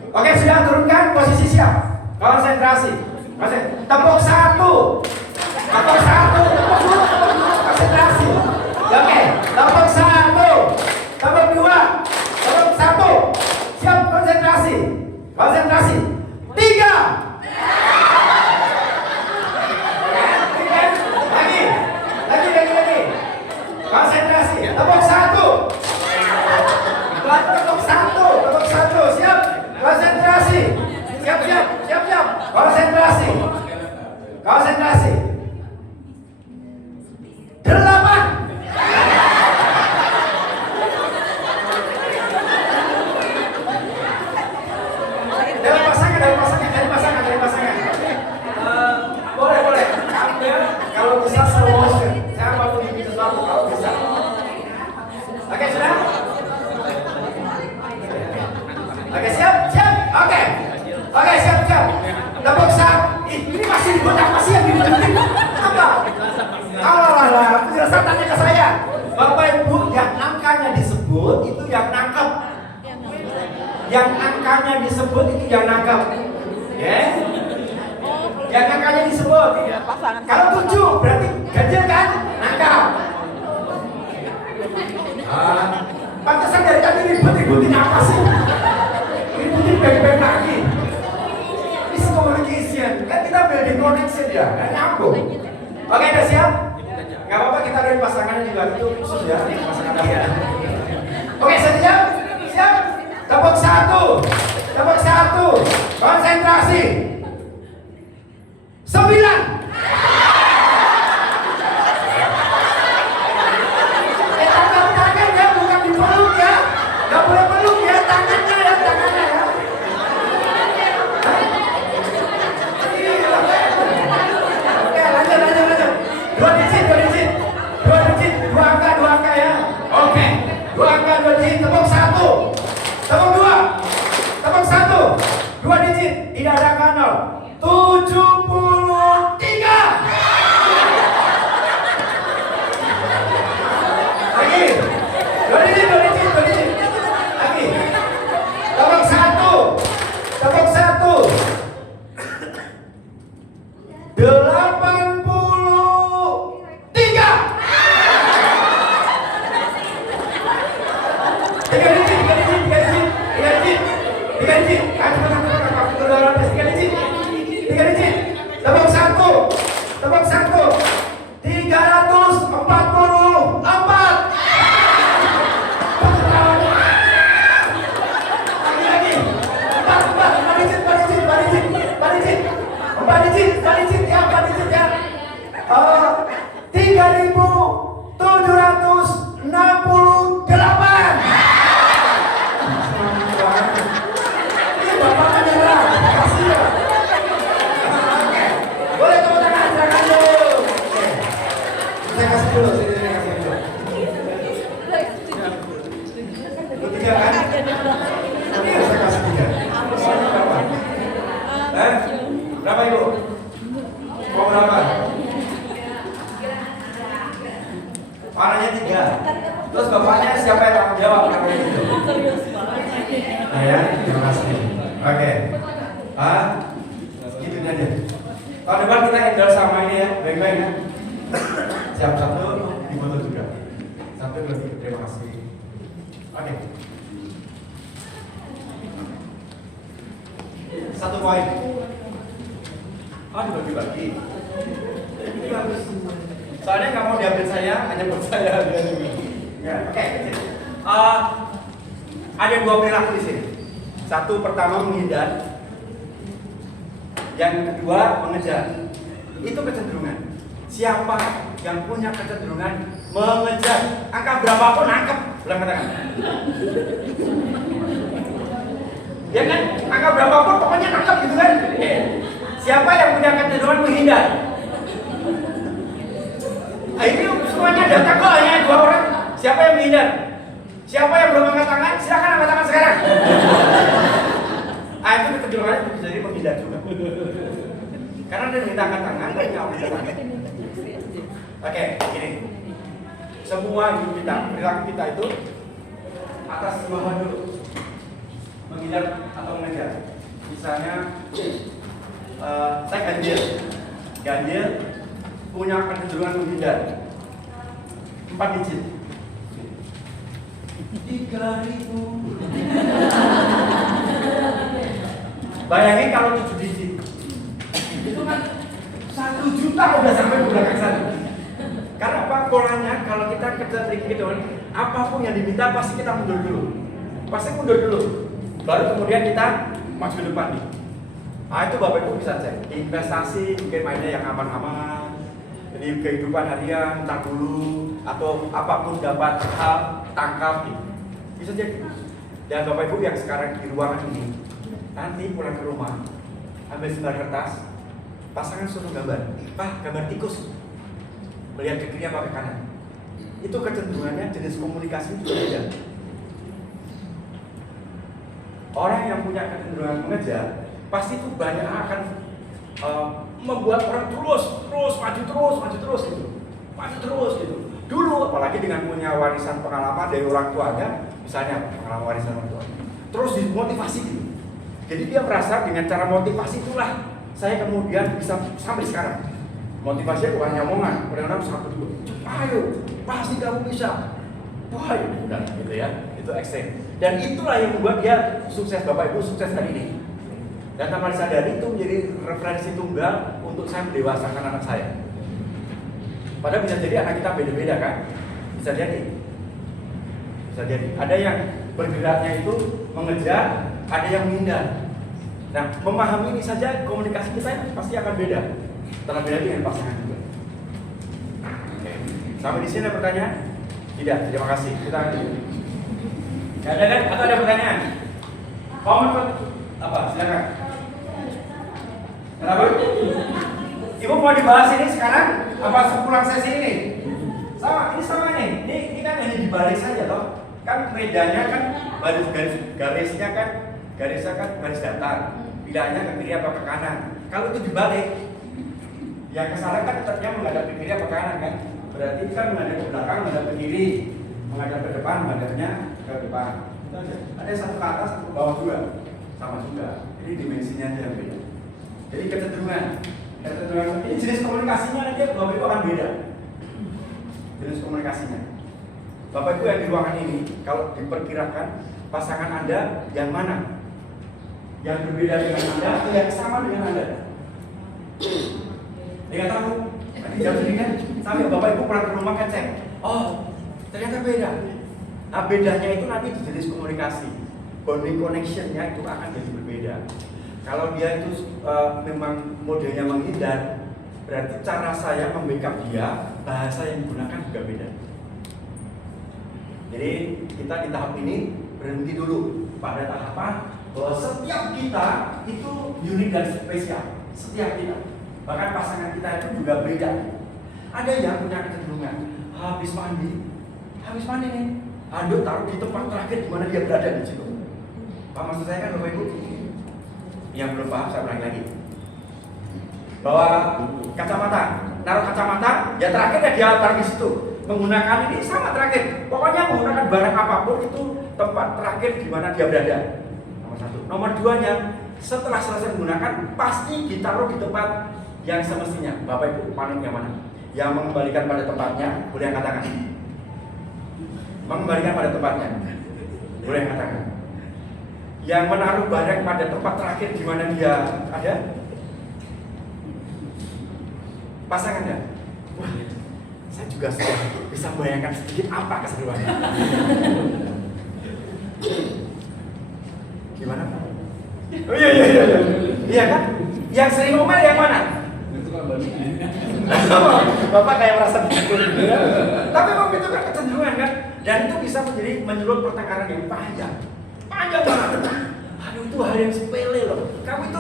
Oke, sudah turunkan. Posisi siap. Konsentrasi. Tepuk 1. Tepuk dulu. Konsentrasi. Oke, tepuk 1. Tepuk 2. Tepuk 1. Siap, konsentrasi. 3. Lagi. Konsentrasi. Tepuk 1. Tepuk 1. Siap. Konsentrasi. Siap. Konsentrasi. 8. Dari pasangan. Boleh. Ambil kalau bisa slow motion. Saya mau bikin sesuatu kalau bisa. Oke, sudah? Oke, siap. Oke, siap. Tepuk 1. Ini masih dibuat apa sih yang dibuat? Apa? Alah, penjelasan tanya ke saya. Bapak Ibu, yang angkanya disebut itu yang nangkep. Yang angkanya disebut itu yang nangkep. Ya? Yang angkanya disebut. Kalau 7 berarti ganjil kan? Nangkep. Pantesan dari tadi ribut-ributin apa sih? Ributin baik-baik lagi. Miscommunication. Kan kita building connection ya, kan nyambung. Oke, udah siap? Gak apa-apa, kita lihat pasangannya juga itu khusus ya, pasangan dia. Oke, siap? Tepuk 1. Konsentrasi. 9. Tangan ya, bukan dipeluk ya. Gak boleh peluk ya, tangannya ya. digit, tepuk 1, tepuk 2, tepuk 1, 2 digit, tidak ada angka 0. 73. Lagi, 2 digit, 2 digit, 2 digit. Lagi, tepuk 1, tepuk 1. 83. 3 digit, 3 digit, 3 digit, 3 digit, 3 digit. Tiga digit, 3 digit. Tepuk 1, tepuk 1. 344. Lagi, 4 digit, 4 digit, 4 digit, 4 digit, 4 digit, 4 digit ya, 4 digit ya. 3.768. Ini Bapak menyerah. Kasih ya. Oke. Boleh tepuk tangan, silakan dulu. Oke. Saya kasih dulu, saya kasih dulu. Itu 3 kan? Ini saya kasih 3. Soalnya berapa? Berapa Ibu? Mau berapa? Warnanya 3. Terus bapaknya siapa yang tanggung jawab namanya itu? Nah ya, terima kasih. Oke. Gitu aja. Tahun depan kita endorse sama ini ya, baik-baik ya. Siap satu, difoto juga. Satu lebih, terima kasih. Oke. 1 poin. Dibagi-bagi. Ini bagus. Soalnya nggak mau diambil saya, hanya buat saya. Ya, oke. Ada 2 perilaku di sini. Satu pertama menghindar, yang kedua mengejar. Itu kecenderungan. Siapa yang punya kecenderungan mengejar, angka berapapun nangkep, bilang katakan. Ya kan, angka berapapun pokoknya nangkep gitu kan. Siapa yang punya kecenderungan menghindar? Ini semuanya data kok, hanya 2 orang. Siapa yang menghindar? Siapa yang belum angkat tangan? Silakan angkat tangan sekarang. Itu kecenderungannya bisa jadi menghindar juga. Karena dia minta angkat tangan, tapi nggak angkat tangan. Oke, gini. Semua hidup kita, perilaku kita itu atas bawah dulu. Menghindar atau mengejar. Misalnya, saya ganjil punya kecenderungan menghindar. 4 digit. 3.000. Bayangin kalau 7 digit. Itu kan 1 juta udah sampai ke belakang sana. Karena apa? Polanya kalau kita kerja trik gitu, apapun yang diminta pasti kita mundur dulu. Pasti mundur dulu. Baru kemudian kita maju ke depan nih. Itu Bapak Ibu bisa cek. Investasi mungkin mainnya yang aman-aman. Jadi kehidupan harian, tak dulu, atau apapun dapat hal, tangkap gitu. Bisa jadi. Dan Bapak Ibu yang sekarang di ruangan ini, nanti pulang ke rumah, ambil selembar kertas, pasangan suruh gambar. Pak, gambar tikus. Melihat ke kiri apa ke kanan. Itu kecenderungannya jenis komunikasi juga beda. Orang yang punya kecenderungan mengejar, pasti itu banyak akan membuat orang terus maju terus gitu. Dulu apalagi dengan punya warisan pengalaman dari orang tuanya, misalnya pengalaman warisan orang tuanya, terus dimotivasi gitu. Jadi dia merasa dengan cara motivasi itulah saya kemudian bisa sampai sekarang. Motivasinya bukan nyomongan, kadang-kadang satu dua, ayo pasti kamu bisa. Wah, udah gitu ya, itu ekstrem. Dan itulah yang membuat dia sukses. Bapak Ibu sukses hari ini. Dan tanpa disadari itu menjadi referensi tunggal untuk saya mendewasakan anak saya. Padahal bisa jadi anak kita beda-beda kan? Bisa jadi. Ada yang bergeraknya itu mengejar, ada yang menghindar. Nah, memahami ini saja komunikasi kita pasti akan beda. Terlebih lagi dengan pasangan juga. Oke. Sampai di sini ada pertanyaan? Tidak, terima kasih. Kita nggak ada kan? Atau ada pertanyaan? Komen apa? Silakan. Kenapa? Ibu mau dibahas ini sekarang? Apa sepulang sesi ini? Sama, ini sama nih. Ini kan hanya dibalik saja toh. Kan medanya kan garisnya kan garis datar. Pilihannya ke kiri apa ke kanan. Kalau itu dibalik, yang kesalahan kan tetapnya menghadap ke kiri apa ke kanan kan. Berarti kan menghadap ke belakang, menghadap ke kiri, menghadap ke depan, menghadapnya ke depan. Itu aja. Ada satu ke atas, satu ke bawah juga, sama juga. Jadi dimensinya aja yang beda. Jadi kecenderungan ini jenis komunikasinya nanti Bapak Ibu akan beda. Jenis komunikasinya. Bapak Ibu yang di ruangan ini, kalau diperkirakan pasangan Anda yang mana? Yang berbeda dengan Anda atau yang sama dengan Anda? Tidak tahu. Nanti jawab sendiri kan. Sampai Bapak Ibu pulang ke rumah kan cek. Oh, ternyata beda. Nah, bedanya itu nanti di jenis komunikasi. Bonding connection-nya itu akan jadi berbeda. Kalau dia itu memang modelnya menghindar, berarti cara saya membackup dia, bahasa yang digunakan juga beda. Jadi kita di tahap ini berhenti dulu pada tahapan bahwa setiap kita itu unik dan spesial. Setiap kita, bahkan pasangan kita itu juga beda. Ada yang punya kecenderungan habis mandi nih, aduk taruh di tempat terakhir di mana dia berada di situ. Pak, maksud saya kan Bapak Ibu, yang belum paham saya ulangi lagi. Bahwa kacamata, naruh kacamata, ya terakhir ya dia taruh di situ. Menggunakan ini sama terakhir. Pokoknya menggunakan barang apapun itu tempat terakhir di mana dia berada. Nomor satu. Nomor duanya, setelah selesai menggunakan pasti ditaruh di tempat yang semestinya. Bapak Ibu manut yang mana? Yang mengembalikan pada tempatnya, boleh katakan. Mengembalikan pada tempatnya, boleh katakan. Yang menaruh barang pada tempat terakhir di mana dia ada, pasangannya. Wah, saya juga sudah bisa bayangkan sedikit apa keseruannya. Gimana Pak? Oh iya kan? Yang sering ngomel yang mana? Bapak kayak merasa dipukul. Tapi memang itu kan kecenderungan kan, dan itu bisa menjadi menyulut pertengkaran yang panjang banget. Aduh, itu hal yang sepele loh. Kamu itu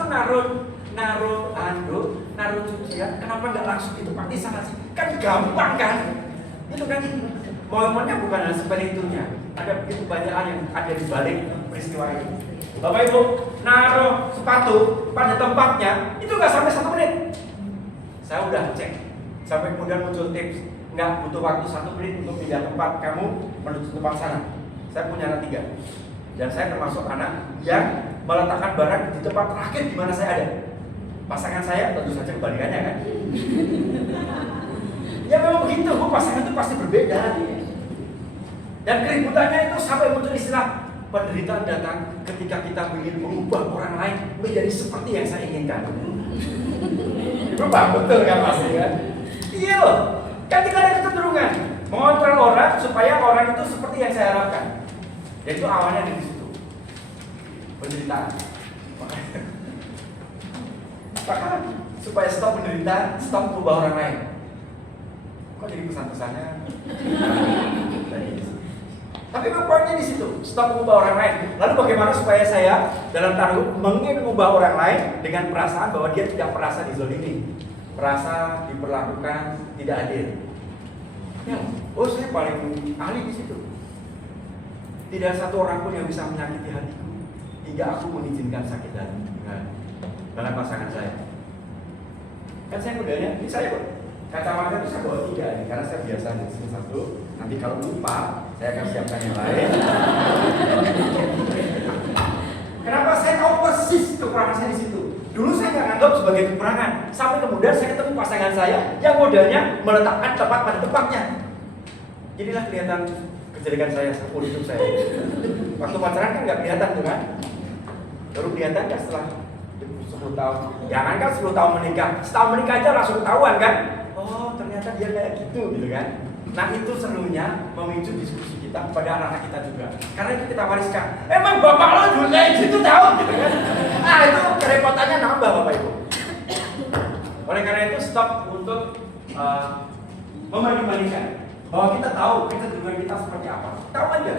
naruh cucian, kenapa nggak langsung di tempat di sana sih? Kan gampang kan? Itu kan momennya bukan hal sepele itunya. Ada begitu banyak hal yang ada di balik peristiwa ini. Bapak Ibu naruh sepatu pada tempatnya itu nggak sampai 1 menit. Saya udah cek. Sampai kemudian muncul tips, nggak butuh waktu 1 menit untuk pindah tempat kamu menuju tempat sana. Saya punya anak 3. Dan saya termasuk anak yang meletakkan barang di tempat terakhir di mana saya ada. Pasangan saya tentu saja kebalikannya kan. Ya memang begitu, pasangan itu pasti berbeda. Dan keributannya itu sampai muncul istilah penderitaan datang ketika kita ingin mengubah orang lain menjadi seperti yang saya inginkan. Itu betul kan pasti kan? Iya loh, kan kita ada kecenderungan mengontrol orang supaya orang itu seperti yang saya harapkan. Dan itu awalnya di situ. Penderitaan. Maka supaya stop penderitaan, stop mengubah orang lain. Kok jadi pesan-pesannya? Tapi poinnya di situ, stop mengubah orang lain. Lalu bagaimana supaya saya dalam taruh ingin mengubah orang lain dengan perasaan bahwa dia tidak merasa dizolimi, merasa diperlakukan tidak adil. Ya, oh saya paling ahli di situ. Tidak satu orang pun yang bisa menyakiti hatiku hingga aku mengizinkan sakit hati dengan pasangan saya. Kan saya modelnya, ini saya kacamata itu saya bawa 3 nih, karena saya biasa di sini 1. Nanti kalau lupa, saya akan siapkan yang lain. Kenapa saya tahu persis kekurangan saya di situ? Dulu saya nggak anggap sebagai kekurangan, sampai kemudian saya ketemu pasangan saya yang modelnya meletakkan tepat pada tempatnya. Inilah kelihatan kejelekan saya seumur hidup saya. Waktu pacaran kan nggak kelihatan tuh kan? Baru kelihatan kan setelah 10 tahun. Jangan kan 10 tahun menikah, setahun menikah aja langsung ketahuan kan? Oh ternyata dia kayak gitu kan? Nah itu serunya memicu diskusi kita pada anak-anak kita juga. Karena itu kita wariskan. Emang bapak lo dulu kayak gitu tahu gitu kan? Ah itu kerepotannya nambah Bapak Ibu. Oleh karena itu stop untuk membanding-bandingkan bahwa kita tahu kecenderungan kita seperti apa. Tahu aja.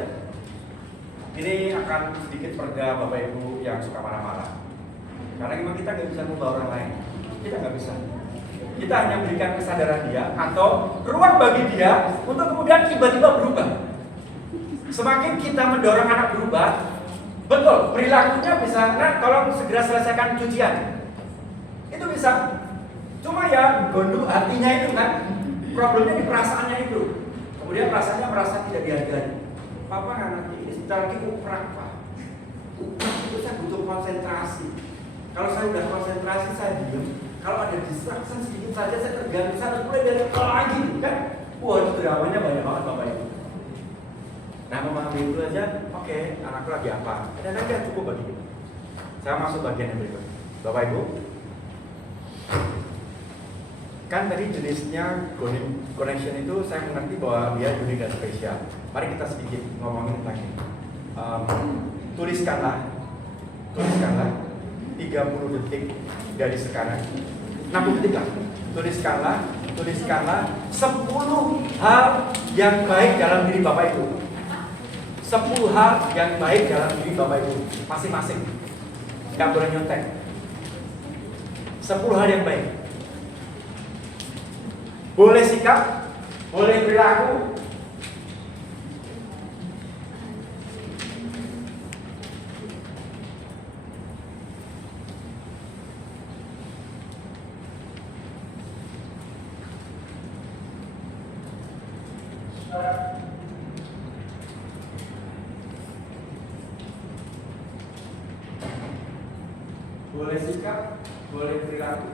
Ini akan sedikit perda Bapak Ibu yang suka marah-marah. Karena memang kita nggak bisa mengubah orang lain. Kita nggak bisa. Kita hanya berikan kesadaran dia atau ruang bagi dia untuk kemudian tiba-tiba berubah. Semakin kita mendorong anak berubah, betul, perilakunya bisa, nah tolong segera selesaikan cucian. Itu bisa. Cuma ya gondu hatinya itu kan, problemnya di perasaannya itu. Kemudian perasaannya merasa tidak dihargai. Papa nggak ngerti, ini sebentar lagi uprak, Pak. Uprak itu saya butuh konsentrasi. Kalau saya udah konsentrasi, saya diem. Kalau ada distraction sedikit saja, saya terganggu. Saya harus mulai dari awal lagi, kan? Wah, itu dramanya banyak banget, Bapak Ibu. Nah, memahami itu aja, oke, anakku lagi apa? Dan nanti cukup bagi kita. Saya masuk bagian yang berikut. Bapak Ibu, kan tadi jenisnya connection itu saya mengerti bahwa dia unik dan spesial. Mari kita sedikit ngomongin tentang ini. Tuliskanlah 30 detik dari sekarang. 60 detik lah. Tuliskanlah 10 hal yang baik dalam diri Bapak Ibu. 10 hal yang baik dalam diri Bapak Ibu masing-masing. Nggak boleh nyontek. 10 hal yang baik. Boleh sikap, boleh perilaku. Boleh sikap, boleh perilaku.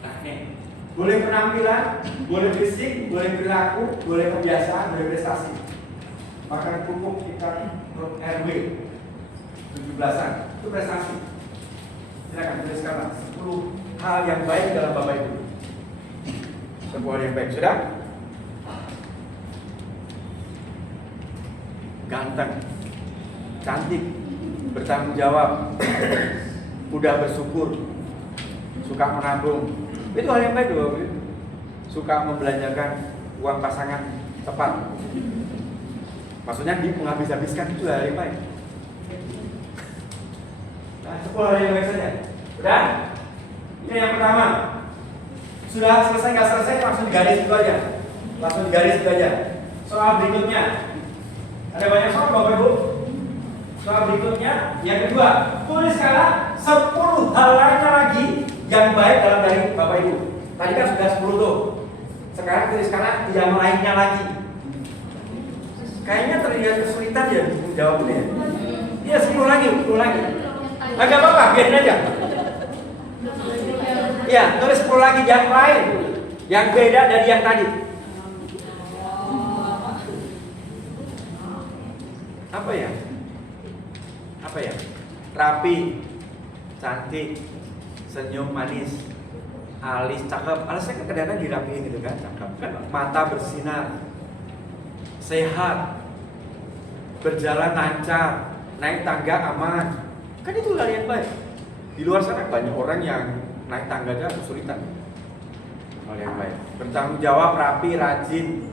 Nah, nih. Boleh penampilan, boleh fisik, boleh perilaku, boleh kebiasaan, boleh prestasi. Makan pupuk ikan RW 17-an itu prestasi. Silakan tuliskanlah 10 hal yang baik dalam Bapak Ibu. 10 hal yang baik, sudah? Ganteng, cantik, bertanggung jawab, mudah bersyukur, suka menabung. Itu hal yang baik loh. Suka membelanjakan uang pasangan tepat. Maksudnya menghabis-habiskan itu hal yang baik. Nah, 10 hal yang baik saja. Udah? Ini yang pertama. Sudah selesai nggak selesai langsung digaris itu aja. Langsung digaris itu aja. Soal berikutnya. Ada banyak soal Bapak Ibu. Soal berikutnya yang kedua, tuliskanlah 10 hal lainnya lagi yang baik dalam dari Bapak Ibu. Tadi kan sudah 10 tuh. Sekarang tuliskanlah yang lainnya lagi. Kayaknya terlihat kesulitan ya jawabnya. Iya 10 lagi, 10 lagi. Agak apa-apa, biarin aja. Iya, tulis 10 lagi yang lain, yang beda dari yang tadi. Apa ya? Apa ya? Rapi, cantik, senyum manis, alis cakep. Alisnya kan kadang-kadang dirapiin gitu kan, cakep. Kan mata bersinar, sehat, berjalan lancar, naik tangga aman. Kan itu hal yang baik. Di luar sana banyak orang yang naik tangganya kesulitan. Hal yang baik. Bertanggung jawab, rapi, rajin,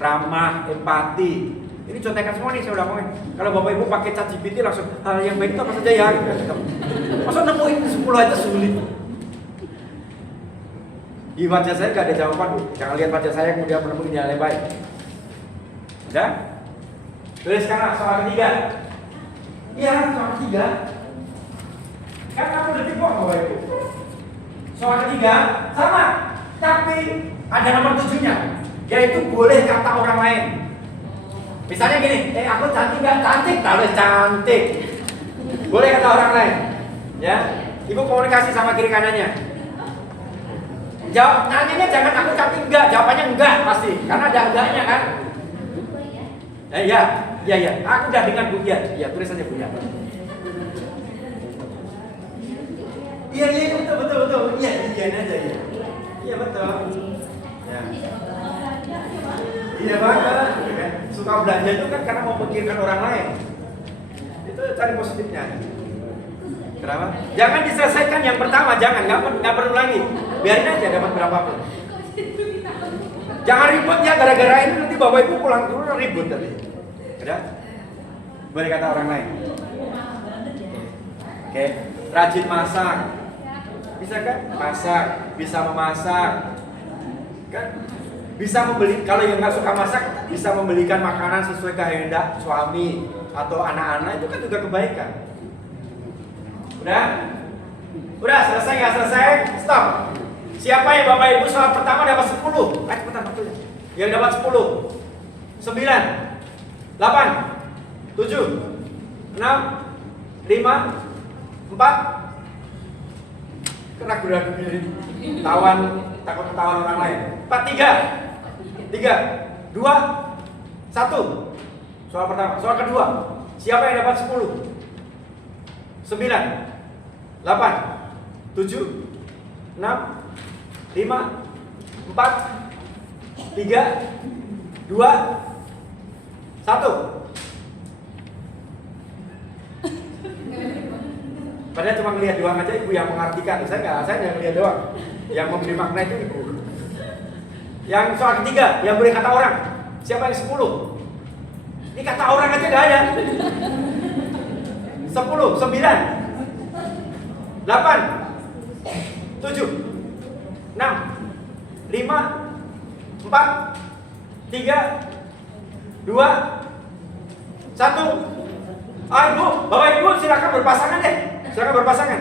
ramah, empati. Ini contekan semua nih saya udah ngomongin. Kalau Bapak Ibu pakai ChatGPT langsung hal yang baik itu apa saja ya? Masa nemuin 10 aja sulit. Di wajah saya gak ada jawaban, Bu. Jangan lihat wajah saya kemudian menemukan hal yang baik. Udah? Tuliskanlah soal ketiga. Iya, soal ketiga. Kan kamu udah tipe Bapak Ibu. Soal ketiga sama, tapi ada nomor 7-nya, yaitu boleh kata orang lain. Misalnya gini, aku cantik nggak? Cantik, tulis cantik. Boleh kata orang lain, ya. Ibu komunikasi sama kiri kanannya. Jawab, nanyanya jangan aku cantik enggak, jawabannya enggak pasti, karena ada enggaknya kan. Iya. Aku udah dengan Bu ya, tulis aja Bu ya. Iya betul. Iya aja ya. Iya betul. Ya. Iya banget. Suka belanja itu kan karena mau memikirkan orang lain. Itu cari positifnya. Kenapa? Jangan diselesaikan yang pertama, nggak perlu lagi. Biarin aja dapat berapapun. Jangan ribut ya gara-gara ini nanti Bapak Ibu pulang dulu ribut tadi. Udah? Boleh kata orang lain. Oke, rajin masak. Bisa kan? Masak, bisa memasak. Kan? bisa membeli, kalau yang nggak suka masak bisa membelikan makanan sesuai kehendak suami atau anak-anak, itu kan juga kebaikan. Udah selesai nggak selesai? Stop. Siapa yang Bapak Ibu soal pertama dapat 10? Cepetan waktunya. Yang dapat 10, 9, 8, 7, 6, 5, 4. Ragu-ragu ini. Tawan, takut ketahuan orang lain. 4, 3, 2, 1. Soal pertama. Soal kedua. Siapa yang dapat 10? 9, 8, 7, 6, 5, 4, 3, 2, 1. Padahal cuma ngelihat doang aja ibu yang mengartikan. Saya hanya ngelihat doang. Yang memberi makna itu ibu. Yang soal ketiga, yang boleh kata orang. Siapa yang 10? Ini kata orang aja gak ada. 10, 9, 8, 7, 6, 5, 4, 3, 2, 1. Ibu, Bapak Ibu silakan berpasangan deh. Silakan berpasangan.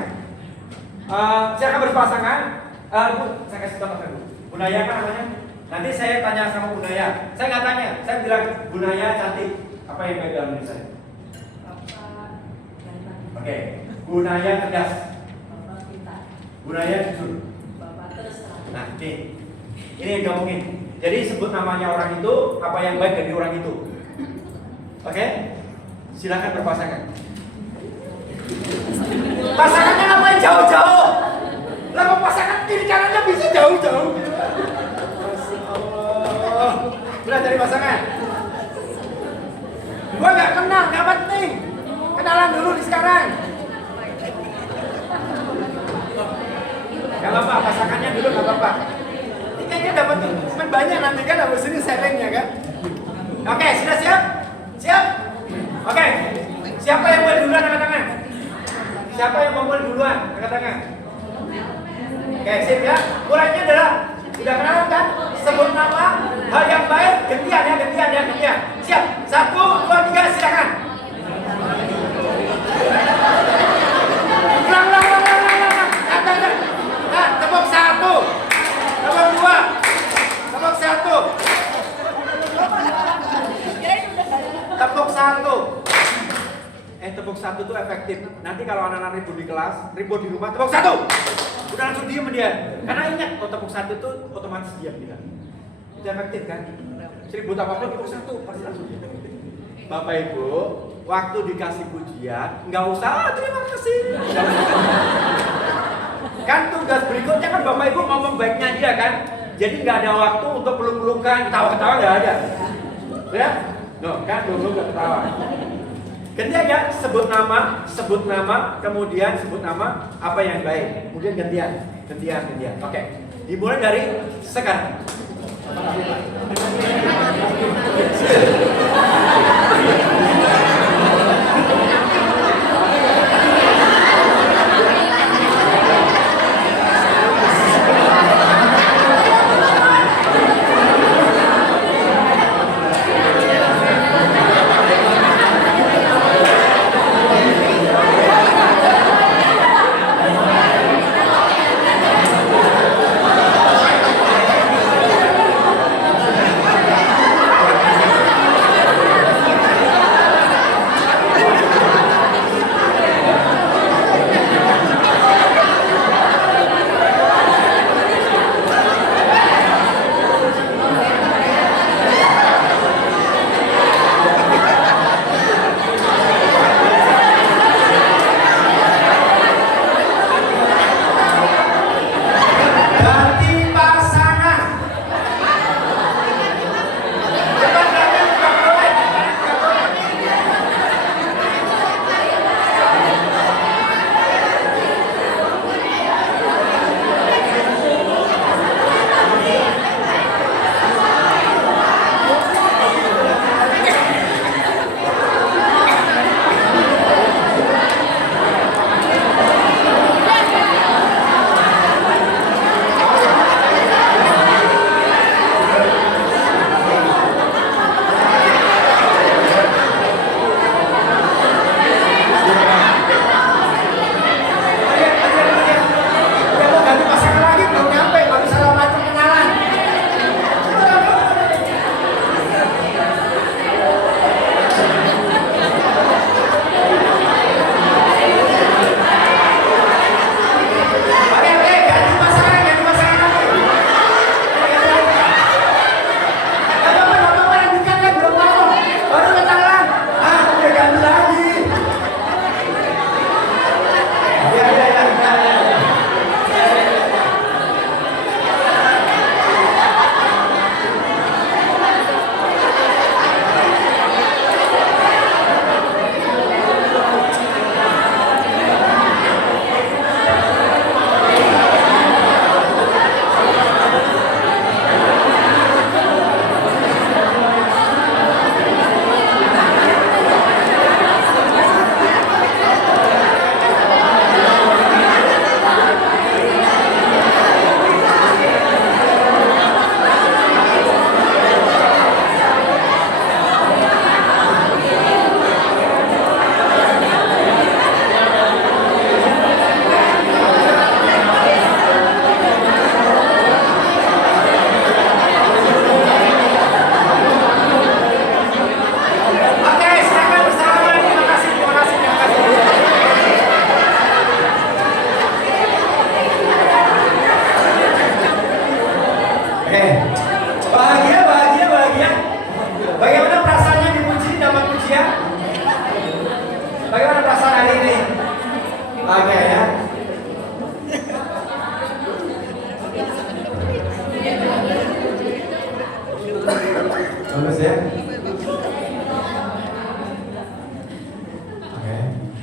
Silakan berpasangan. Bu, saya kasih contoh dulu. Bu Naya kan namanya? Nanti saya tanya sama Bu Naya. Saya nggak tanya, saya bilang Bu Naya cantik. Apa yang baik dalam diri saya? Oke. Bu Naya tegas. Bu Naya jujur. Nah, ini yang ngomongin. Jadi sebut namanya orang itu, apa yang baik dari orang itu. Oke? Silakan berpasangan. Pasangannya ngapain jauh-jauh? Lah kok pasangan kiri kanannya bisa jauh-jauh? Masya Allah. Udah cari pasangan. Gua nggak kenal, nggak penting. Kenalan dulu di sekarang. Gak apa-apa, pasangannya dulu gak apa-apa. Ini kayaknya dapat teman banyak nanti kan habis ini sharingnya kan. Oke, sudah siap? Siap? Oke. Siapa yang mulai duluan angkat tangan? Siapa yang mau mulai duluan angkat tangan? Oke, sip ya. Mulainya adalah sudah kenal kan? Sebut nama, hal yang baik, gantian ya, gantian. Siap? 1, 2, 3, silakan. Ulang. Nah, tepuk 1, tepuk 2, tepuk 1, tepuk 1. Tepuk 1 itu efektif. Nanti kalau anak-anak ribut di kelas, ribut di rumah, tepuk 1. Udah langsung diem dia. Karena ingat, kalau tepuk 1 itu otomatis diam dia. Itu efektif kan? Ribut apapun tepuk 1 pasti langsung diam. Bapak Ibu, waktu dikasih pujian, nggak usah terima kasih. Kan tugas berikutnya kan Bapak Ibu ngomong baiknya dia kan. Jadi nggak ada waktu untuk peluk-pelukan, ketawa-ketawa nggak ada. Ya? No, kan peluk-peluk nggak ketawa. Ganti aja, sebut nama, kemudian sebut nama apa yang baik. Kemudian gantian. Oke. Dimulai dari sekarang.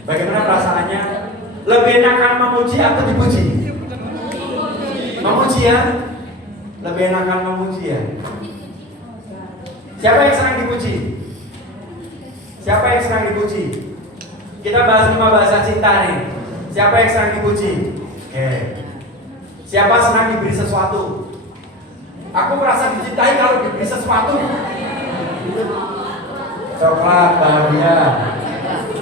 Bagaimana perasaannya? Lebih enakan memuji atau dipuji? Memuji ya? Lebih enakan memuji ya? Siapa yang senang dipuji? Siapa yang senang dipuji? Kita bahas 5 bahasa cinta nih. Siapa yang senang dipuji? Oke. Siapa senang diberi sesuatu? Aku merasa dicintai kalau diberi sesuatu. Coklat, bahagia.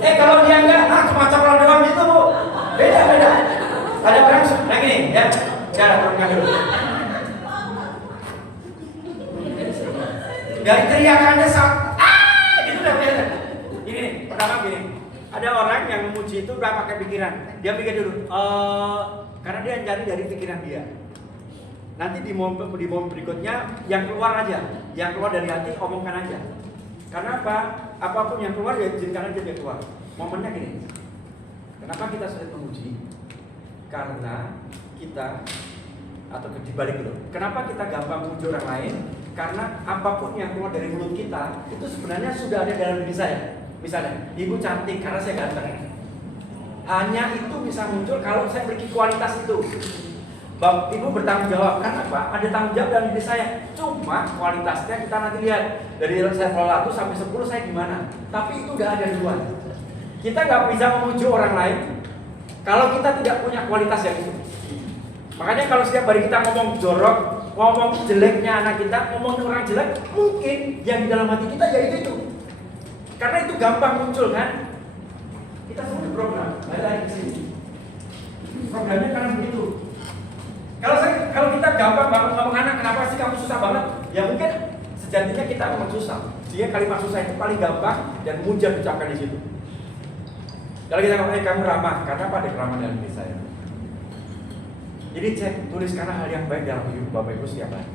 Kalau dia enggak, cuma coklat doang gitu, Bu. Beda. Ada orang nah gini, ya. Cara turunkan dulu. Dari teriakannya gitu udah kelihatan. Ini nih, pertama gini. Ada orang yang memuji itu udah pakai pikiran. Dia pikir dulu, karena dia cari dari pikiran dia. Nanti di momen berikutnya yang keluar aja, yang keluar dari hati omongkan aja. Karena apa? Apapun yang keluar ya izinkan aja dia keluar. Momennya gini. Kenapa kita sulit memuji? Karena kita atau dibalik dulu. Kenapa kita gampang memuji orang lain? Karena apapun yang keluar dari mulut kita itu sebenarnya sudah ada dalam diri saya. Misalnya, ibu cantik karena saya ganteng. Hanya itu bisa muncul kalau saya memiliki kualitas itu. Ibu bertanggung jawab, karena apa? Ada tanggung jawab dalam diri saya. Cuma kualitasnya kita nanti lihat. Dari saya 1 sampai 10 saya gimana. Tapi itu udah ada duluan. Kita nggak bisa memuji orang lain kalau kita tidak punya kualitas yang itu. Makanya kalau setiap hari kita ngomong jorok, ngomong jeleknya anak kita, ngomong orang jelek, mungkin yang di dalam hati kita ya itu. Karena itu gampang muncul kan. Kita semua program, balik lagi ke sini. Programnya karena begitu. Kalau kita gampang banget ngomong anak, kenapa sih kamu susah banget? Ya mungkin sejatinya kita memang susah. Sehingga kalimat susah itu paling gampang dan mudah diucapkan di situ. Kalau kita ngomong, kamu ramah, karena apa? Ada keramah dalam diri saya. Jadi tulis karena hal yang baik dalam hidup Bapak Ibu setiap hari.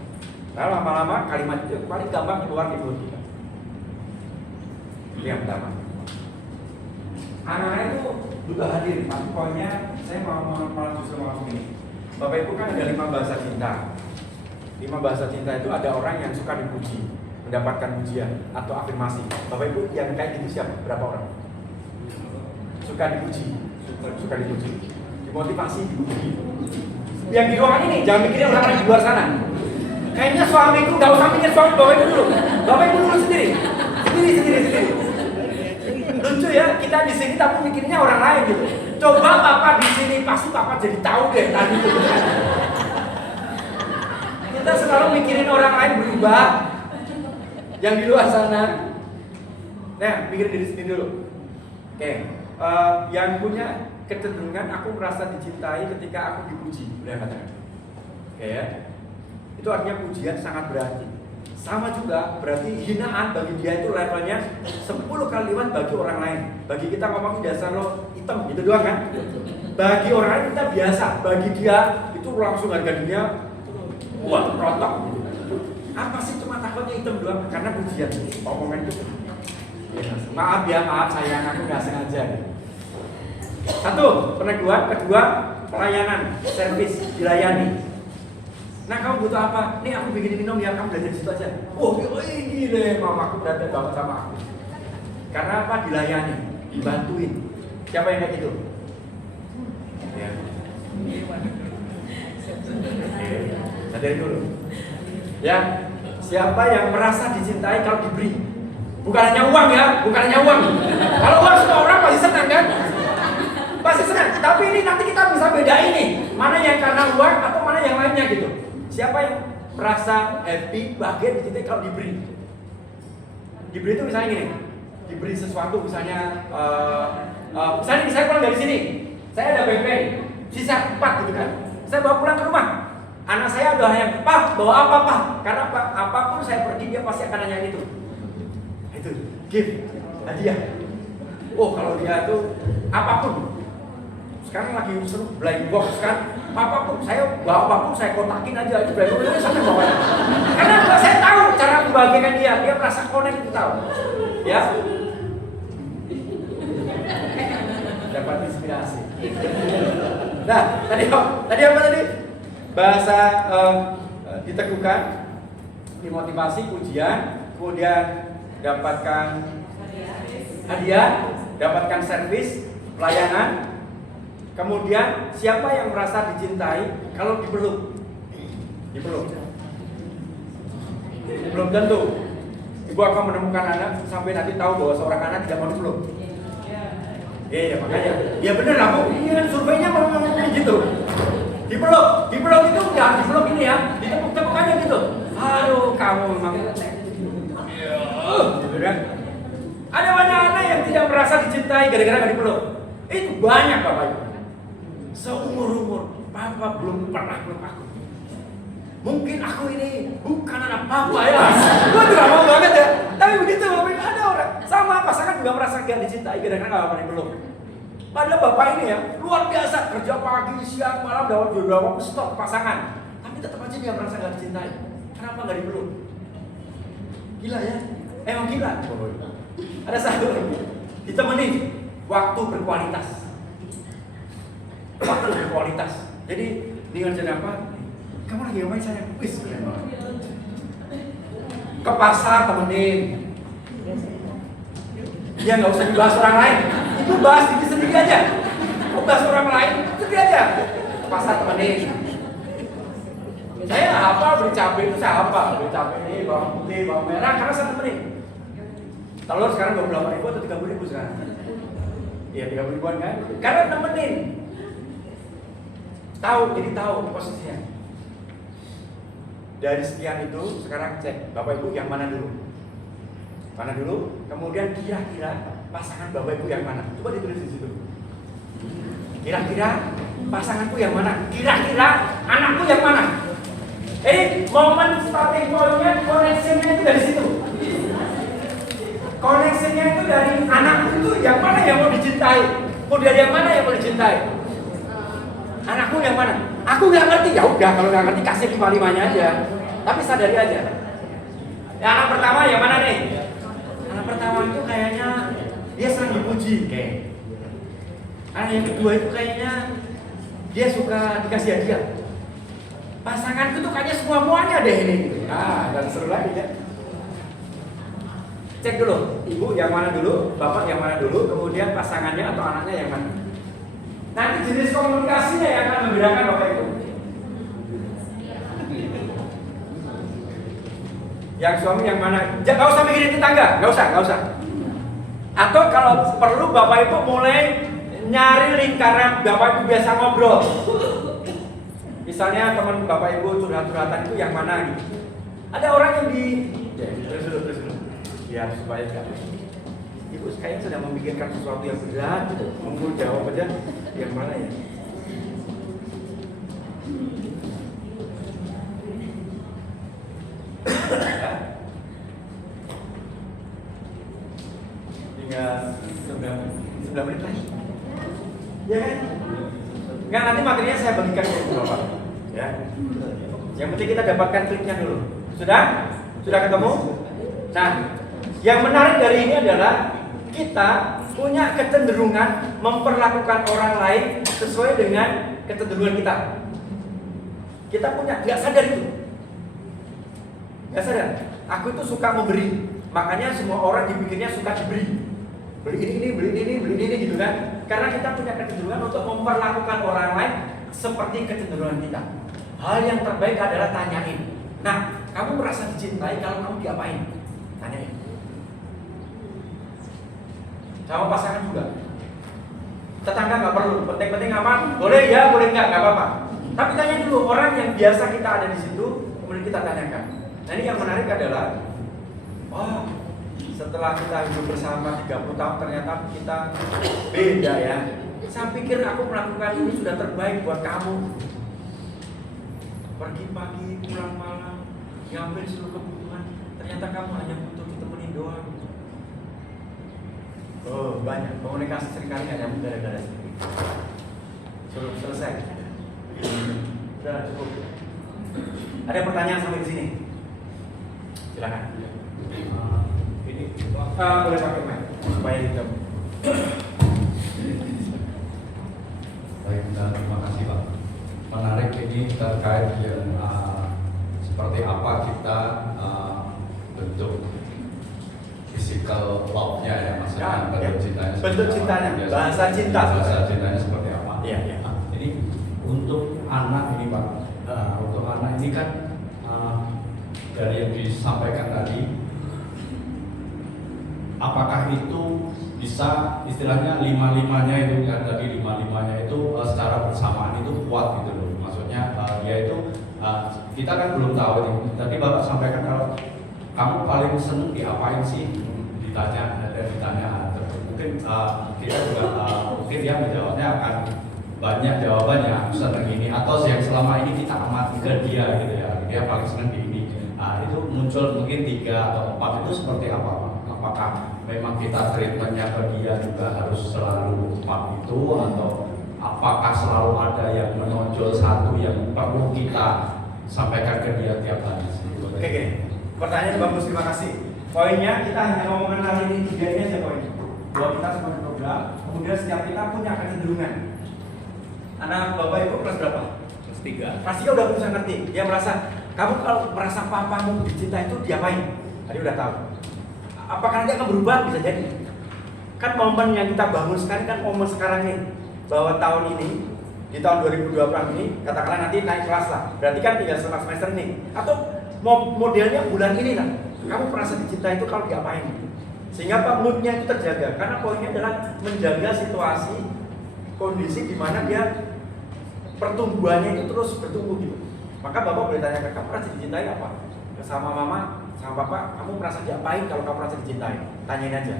Lalu lama-lama kalimat itu paling gampang keluar di mulut kita. Ini yang pertama. Anak-anak itu juga hadir, tapi poinnya saya mau justru mau ini. Bapak Ibu kan ada 5 bahasa cinta. 5 bahasa cinta itu ada orang yang suka dipuji, mendapatkan pujian atau afirmasi. Bapak Ibu yang kayak gitu siapa? Berapa orang? Suka dipuji, suka dipuji, dimotivasi, dipuji. Yang di ruangan ini jangan mikirin orang-orang di luar sana. Kayaknya suamiku nggak usah mikir suami, Bapak Ibu dulu. Bapak Ibu dulu sendiri. Lucu ya, kita di sini tapi mikirnya orang lain gitu. Coba Papa di sini pasti Papa jadi tahu deh tadi itu. Kita selalu mikirin orang lain berubah. Yang di luar sana. Nah, pikirin diri sendiri dulu. Oke. Yang punya kecenderungan aku merasa dicintai ketika aku dipuji, boleh katakan. Oke ya. Itu artinya pujian sangat berarti. Sama juga berarti hinaan bagi dia itu levelnya 10 kali lipat bagi orang lain. Bagi kita ngomong dasar lo hitam gitu doang kan. Bagi orang lain kita biasa, bagi dia itu langsung harga dunia wah rontok gitu. Apa sih cuma takutnya hitam doang karena pujian omongan itu. Maaf ya, maaf sayang aku nggak sengaja. Satu, peneguhan. Kedua, pelayanan, servis, dilayani. Nah kamu butuh apa? Nih aku bikin minum ya, kamu belajar di situ aja. Oh gile, mamaku berarti banget sama aku. Karena apa? Dilayani, dibantuin. Siapa yang kayak gitu? Ya. Sadari dulu. Ya, siapa yang merasa dicintai kalau diberi? Bukan hanya uang ya, bukan hanya uang. Kalau uang semua orang pasti senang kan? Pasti senang. Tapi ini nanti kita bisa bedain nih, mana yang karena uang atau mana yang lainnya gitu. Siapa yang merasa happy, bahagia dicintai kalau diberi? Diberi itu misalnya gini, diberi sesuatu misalnya, misalnya saya pulang dari sini, saya ada BP, sisa 4 gitu kan. Saya bawa pulang ke rumah. Anak saya udah yang, Pak, bawa apa Pak? Karena apa? Apapun saya pergi dia pasti akan nanya itu. Itu gift, hadiah. Oh kalau dia tuh apapun. Sekarang lagi seru blind box kan. Apapun saya bawa apapun saya kotakin aja blind box itu sampai bawa. Karena saya tahu cara membagikan dia merasa connect itu tahu. Ya. Dapat inspirasi. Nah, tadi apa tadi? Bahasa diteguhkan, dimotivasi, pujian, kemudian dapatkan hadiah, dapatkan servis, pelayanan. Kemudian siapa yang merasa dicintai kalau dipeluk? Dipeluk. Belum tentu. Ibu akan menemukan anak sampai nanti tahu bahwa seorang anak tidak mau dipeluk. Iya, makanya. Ya benar lah, Bu. Ini kan surveinya ngomong gitu. Dipeluk itu enggak dipeluk ini ya, ditepuk-tepuk aja gitu. Aduh, kamu memang. Gitu kan? Ada banyak anak yang tidak merasa dicintai gara-gara nggak dipeluk. Itu banyak Bapak Ibu. Seumur-umur, Papa belum pernah peluk aku. Mungkin aku ini bukan anak Papa ya. Gue juga mau banget ya. Tapi begitu Bapak Ibu, ada orang sama pasangan juga merasa gak dicintai gara-gara nggak pernah peluk. Padahal Bapak ini ya luar biasa, kerja pagi, siang, malam dapat beberapa stok pasangan. Tapi tetap aja dia merasa gak dicintai. Kenapa nggak dipeluk? Gila ya? Emang gila. Ada satu lagi, ditemenin waktu berkualitas. Waktu berkualitas. Jadi dengan cara apa? Kamu lagi ngapain sayang? Wis, ke pasar temenin. Ya nggak usah dibahas orang lain. Itu bahas diri sendiri aja. Kok bahas orang lain? Sendiri aja. Ke pasar temenin. Saya apa beli cabai itu saya apa? Beli cabai ini, bawang putih, bawang merah karena saya temenin. Telur sekarang 28.000 atau 30.000 sekarang? Iya 30.000-an kan? Karena nemenin. Jadi tahu posisinya. Dari sekian itu sekarang cek Bapak Ibu yang mana dulu? Mana dulu? Kemudian kira-kira pasangan Bapak Ibu yang mana? Coba ditulis di situ. Kira-kira pasanganku yang mana? Kira-kira anakku yang mana? Momen starting point-nya, connection-nya itu dari situ. Koneksinya itu dari anakku itu yang mana yang mau dicintai, model yang mana yang mau dicintai. Anakku yang mana? Aku nggak ngerti, ya udah kalau nggak ngerti kasih 5-5-nya aja. Tapi sadari aja. Ya, anak pertama yang mana nih? Anak pertama itu kayaknya dia senang dipuji, kayak. Anak yang kedua itu kayaknya dia suka dikasih hadiah. Pasanganku tuh kayaknya semua-muanya deh ini. Dan seru lagi ya. Cek dulu, ibu yang mana dulu, bapak yang mana dulu, kemudian pasangannya atau anaknya yang mana. Nanti jenis komunikasinya yang akan membedakan Bapak Ibu. Yang suami yang mana? Gak usah mikirin tetangga, gak usah. Atau kalau perlu Bapak Ibu mulai nyari lingkaran Bapak Ibu biasa ngobrol. Misalnya teman Bapak Ibu curhat-curhatan itu yang mana gitu. Ada orang yang terus dulu. Ya supaya Ibu kayaknya sedang memikirkan sesuatu yang berat gitu. Mungkin jawab aja yang mana ya? Tinggal 9 menit lagi. Ya kan? Enggak, nanti materinya saya bagikan ke Bapak. Ya. Yang penting kita dapatkan kliknya dulu. Sudah? Sudah ketemu? Nah, yang menarik dari ini adalah kita punya kecenderungan memperlakukan orang lain sesuai dengan kecenderungan kita. Kita punya, nggak sadar itu. Nggak sadar. Aku itu suka memberi. Makanya semua orang dipikirnya suka diberi. Beli ini gitu kan. Karena kita punya kecenderungan untuk memperlakukan orang lain seperti kecenderungan kita. Hal yang terbaik adalah tanyain. Nah, kamu merasa dicintai kalau kamu diapain? Tanyain. Sama pasangan juga. Tetangga nggak perlu, penting-penting aman, boleh ya, boleh nggak apa-apa. Tapi tanya dulu orang yang biasa kita ada di situ, kemudian kita tanyakan. Nah ini yang menarik adalah, setelah kita hidup bersama 30 tahun ternyata kita beda ya. Saya pikir aku melakukan ini sudah terbaik buat kamu. Pergi pagi, pulang malam, ngambil seluruh kebutuhan. Ternyata kamu hanya butuh ditemenin doang. Banyak komunikasi seringkali hanya gara-gara sedikit. Suruh selesai. Sudah cukup. Ada pertanyaan sampai di sini? Silakan. Ini boleh pakai mic supaya kita. Baik, terima kasih Pak. Menarik ini terkait dengan seperti apa kita bentuk physical love-nya ya, maksudnya Ya, bentuk cintanya. bentuk seperti cintanya, apa. bahasa cinta. Bahasa cintanya seperti apa? Iya, iya. Nah, ini untuk anak ini Pak, untuk anak ini kan dari yang disampaikan tadi, apakah itu bisa istilahnya lima-limanya itu kan tadi lima-limanya itu secara bersamaan itu kuat gitu loh. Maksudnya dia itu kita kan belum tahu nih. Tadi Bapak sampaikan kalau kamu paling seneng diapain sih? Ditanya mungkin kita juga mungkin dia menjawabnya akan banyak jawabannya, aku seneng ini atau yang selama ini kita amati ke dia gitu ya, dia paling seneng di ini. Itu muncul mungkin 3 atau 4 itu seperti apa Pak? Apakah memang kita treatmentnya ke dia juga harus selalu 4 itu atau apakah selalu ada yang menonjol satu yang perlu kita sampaikan ke dia tiap hari? Oke, pertanyaan bagus, terima kasih. Poinnya kita hanya ngomong mengenal ini 3 ini aja poinnya. Bahwa kita sebagai program, kemudian setiap kita punya kecenderungan. Anak bapak ibu kelas berapa? Kelas 3. Kelas 3 udah bisa ngerti. Dia merasa, kamu kalau merasa papamu dicinta itu diapain? Tadi udah tahu. Apakah nanti akan berubah? Bisa jadi. Kan momen yang kita bangun sekarang kan momen sekarang nih. Bahwa tahun ini, di tahun 2020 ini, katakanlah nanti naik kelas lah. Berarti kan tinggal setengah semester ini. Atau modelnya bulan ini lah. Kamu merasa dicinta itu kalau diapain? Sehingga Pak moodnya itu terjaga. Karena poinnya adalah menjaga situasi, kondisi di mana dia pertumbuhannya itu terus bertumbuh gitu. Maka Bapak boleh tanya ke kamu merasa dicintai apa? Sama mama, sama Bapak, kamu merasa diapain kalau kamu merasa dicintai? Tanyain aja.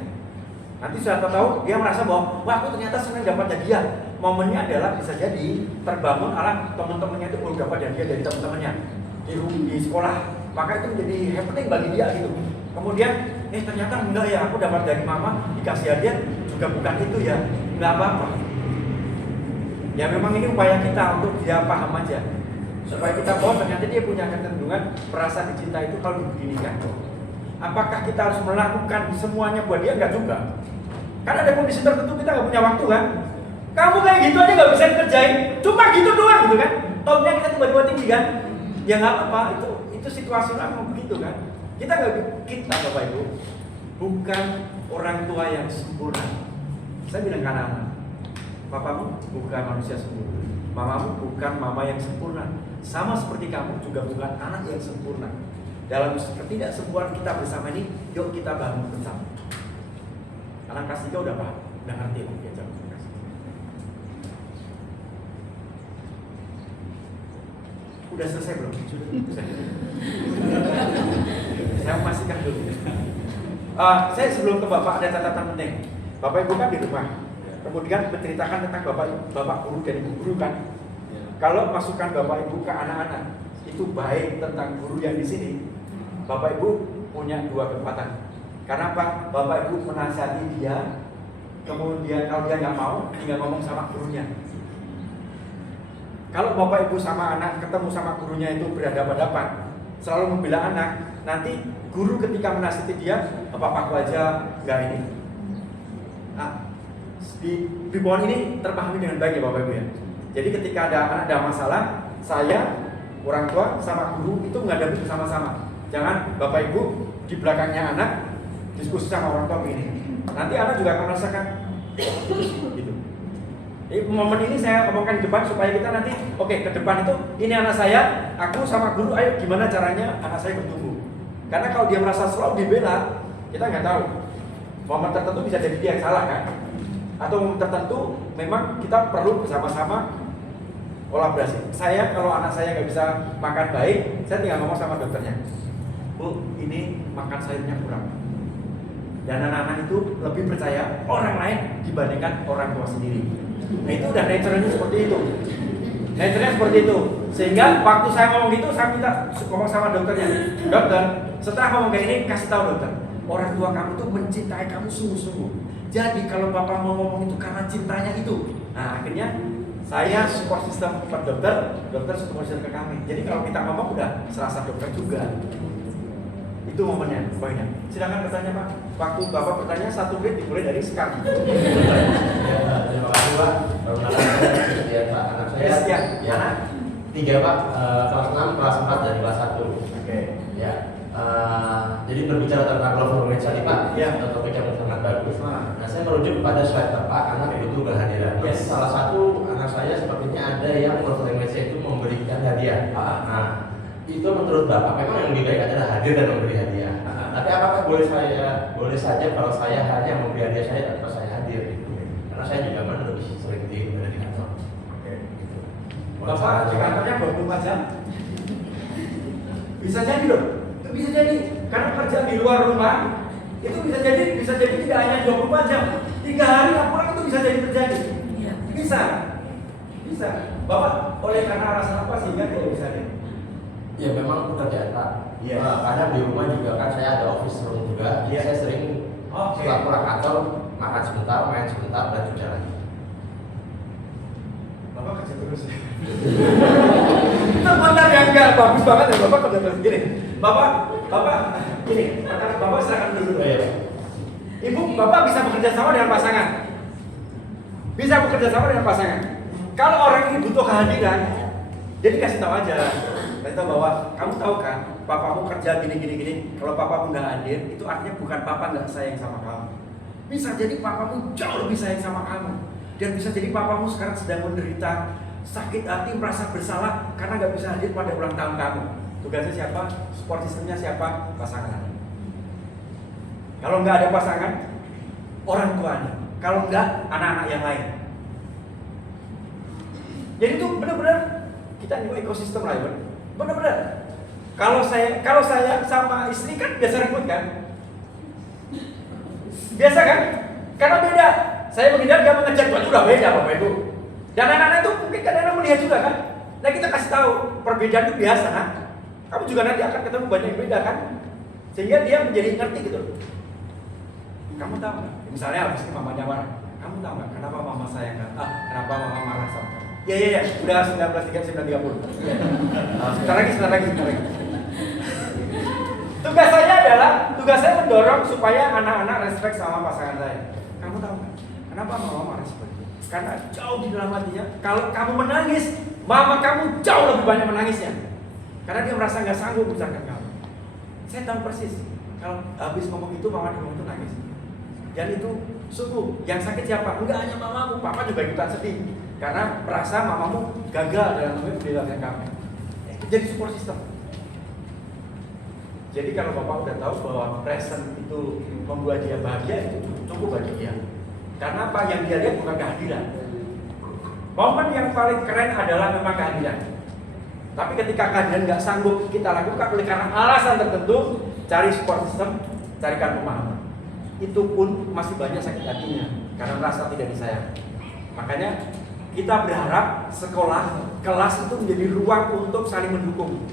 Nanti sudah tahu dia merasa bahwa wah aku ternyata senang dapat hadiah. Momennya adalah bisa jadi terbangun ala teman-temannya itu belum dapat hadiah dari teman-temannya di sekolah. Maka itu menjadi happening bagi dia gitu. Kemudian ternyata enggak ya, aku dapat dari mama dikasih hadiah juga bukan itu ya, enggak apa-apa. Ya memang ini upaya kita untuk dia paham aja. Supaya kita bahwa ternyata dia punya kecenderungan merasa dicinta itu kalau begini kan. Apakah kita harus melakukan semuanya buat dia? Enggak juga. Kan ada kondisi tertentu kita nggak punya waktu kan. Kamu kayak gitu aja nggak bisa dikerjain, cuma gitu doang gitu kan. Taunya kita tiba-tiba tinggi kan. Ya nggak apa-apa, itu situasional memang begitu kan. Kita Bapak Ibu bukan orang tua yang sempurna. Saya bilang ke anak-anak, papamu bukan manusia sempurna, mamamu bukan mama yang sempurna. Sama seperti kamu juga bukan anak yang sempurna. Dalam ketidaksempurnaan kita bersama ini, yuk kita bangun bersama. Anak kelas 3 udah paham, udah ngerti lah dia jawab. Udah selesai belum? Sudah. Saya pastikan dulu. Saya sebelum ke Bapak ada catatan penting. Bapak Ibu kan di rumah. Kemudian menceritakan tentang Bapak guru dan Ibu guru kan. Kalau masukan Bapak Ibu ke anak-anak itu baik tentang guru yang di sini, Bapak Ibu punya 2 kekuatan. Karena apa? Bapak Ibu menasihati dia, kemudian kalau dia nggak mau, tinggal ngomong sama gurunya. Kalau Bapak Ibu sama anak ketemu sama gurunya itu berhadapan-hadapan, selalu membela anak, nanti guru ketika menasihati dia, apa-apa aku aja nggak ini. Nah, di pohon ini terpahami dengan baik ya Bapak Ibu ya. Jadi ketika ada anak ada masalah, saya orang tua sama guru itu menghadapi bersama-sama. Jangan Bapak Ibu di belakangnya anak diskusi sama orang tua begini. Nanti anak juga akan merasakan gitu. Jadi momen ini saya omongkan di depan supaya kita nanti oke, ke depan itu ini anak saya, aku sama guru, ayo gimana caranya anak saya bertumbuh. Karena kalau dia merasa selalu dibela, kita nggak tahu. Momen tertentu bisa jadi dia yang salah kan? Atau momen tertentu memang kita perlu bersama-sama kolaborasi. Saya kalau anak saya nggak bisa makan baik, saya tinggal ngomong sama dokternya, Bu, ini makan sayurnya kurang. Dan anak-anak itu lebih percaya orang lain dibandingkan orang tua sendiri. Nah itu udah nature-nya seperti itu. Nature-nya seperti itu. Sehingga waktu saya ngomong gitu, saya minta ngomong sama dokternya, dokter, setelah ngomong kayak ini, kasih tahu dokter, orang tua kamu tuh mencintai kamu sungguh-sungguh. Jadi kalau bapak mau ngomong itu karena cintanya itu. Nah akhirnya saya support system ke dokter, dokter support system ke kami. Jadi kalau kita ngomong udah serasa dokter juga. Itu momennya, poinnya. Silakan bertanya Pak. Waktu Bapak bertanya 1 menit dimulai dari sekarang. Terima kasih Pak. Ya Pak, anak saya. Ya, anak 3 Pak, kelas 6, kelas 4 dan kelas 1. Oke. Ya, Jadi berbicara tentang love language tadi Pak, ya topik yang sangat bagus. Nah, saya merujuk kepada slide Bapak, anak butuh kehadiran. Yes. Salah satu anak saya sepertinya ada yang love language itu memberikan hadiah. Nah, itu menurut Bapak memang yang lebih baik adalah hadir dan memberi hadiah. Tapi apakah boleh saja kalau saya hanya memberi hadiah saya tanpa saya hadir gitu? Karena saya juga kan lebih sering di kantor. Oke. Bapak di kantornya 24 jam? Bisa jadi loh. Itu bisa jadi. Karena kerja di luar rumah itu bisa jadi tidak hanya 24 jam. 3 hari laporan itu bisa jadi terjadi. Bisa. Bapak oleh karena alasan apa sehingga tidak bisa jadi? Ya memang pekerjaan Pak. Yes. Karena di rumah juga kan saya ada office room juga. Yes. Saya sering setelah pulang kantor makan sebentar, main sebentar dan kerja lagi. Bapak kerja terus ya? Itu mantan yang enggak bagus banget ya Bapak kerja terus. Gini, Bapak gini, Bapak silakan dulu. Ibu, Bapak bisa bekerja sama dengan pasangan. Bisa bekerja sama dengan pasangan. Kalau orang ini butuh kehadiran, jadi kasih tahu aja. Kasih tahu bahwa kamu tahu kan, papamu kerja gini. Kalau papamu nggak hadir, itu artinya bukan papa nggak sayang sama kamu. Bisa jadi papamu jauh lebih sayang sama kamu. Dan bisa jadi papamu sekarang sedang menderita sakit hati, merasa bersalah karena nggak bisa hadir pada ulang tahun kamu. Tugasnya siapa? Support sistemnya siapa? Pasangan. Kalau nggak ada pasangan, orang tuanya. Kalau nggak, anak-anak yang lain. Jadi itu benar-benar kita new ekosistem lah ya. Benar-benar. Kalau saya sama istri kan biasa ribut kan? Biasa kan? Karena beda. Saya menghindar, dia mengejar, itu udah beda Bapak Ibu. Dan anak-anak itu mungkin kadang-kadang melihat juga kan. Nah kita kasih tahu perbedaan itu biasa kan. Kamu juga nanti akan ketemu banyak yang beda kan. Sehingga dia menjadi ngerti gitu. Kamu tahu nggak? Misalnya habis ini mamanya marah. Kamu tahu nggak kenapa mama saya nggak? Kenapa mama marah sama kamu? Ya. Udah 19.30. Sebentar lagi. Tugas saya mendorong supaya anak-anak respect sama pasangan saya. Kamu tahu nggak? Kenapa mama marah seperti itu? Karena jauh di dalam hatinya, kalau kamu menangis, mama kamu jauh lebih banyak menangisnya. Karena dia merasa nggak sanggup membesarkan kamu. Saya tahu persis. Kalau habis ngomong itu, mama di rumah itu nangis. Dan itu sungguh, yang sakit siapa? Enggak hanya mamamu, papa juga ikutan sedih. Karena merasa mamamu gagal dalam membebaskan kamu. Itu jadi support system. Jadi kalau bapak udah tahu bahwa present itu membuat dia bahagia, itu cukup bagi dia. Karena apa yang dia lihat bukan kehadiran. Momen yang paling keren adalah memang kehadiran. Tapi ketika kehadiran nggak sanggup kita lakukan oleh karena alasan tertentu, cari support system, carikan pemahaman. Itu pun masih banyak sakit hatinya karena merasa tidak disayang. Makanya kita berharap sekolah, kelas itu menjadi ruang untuk saling mendukung.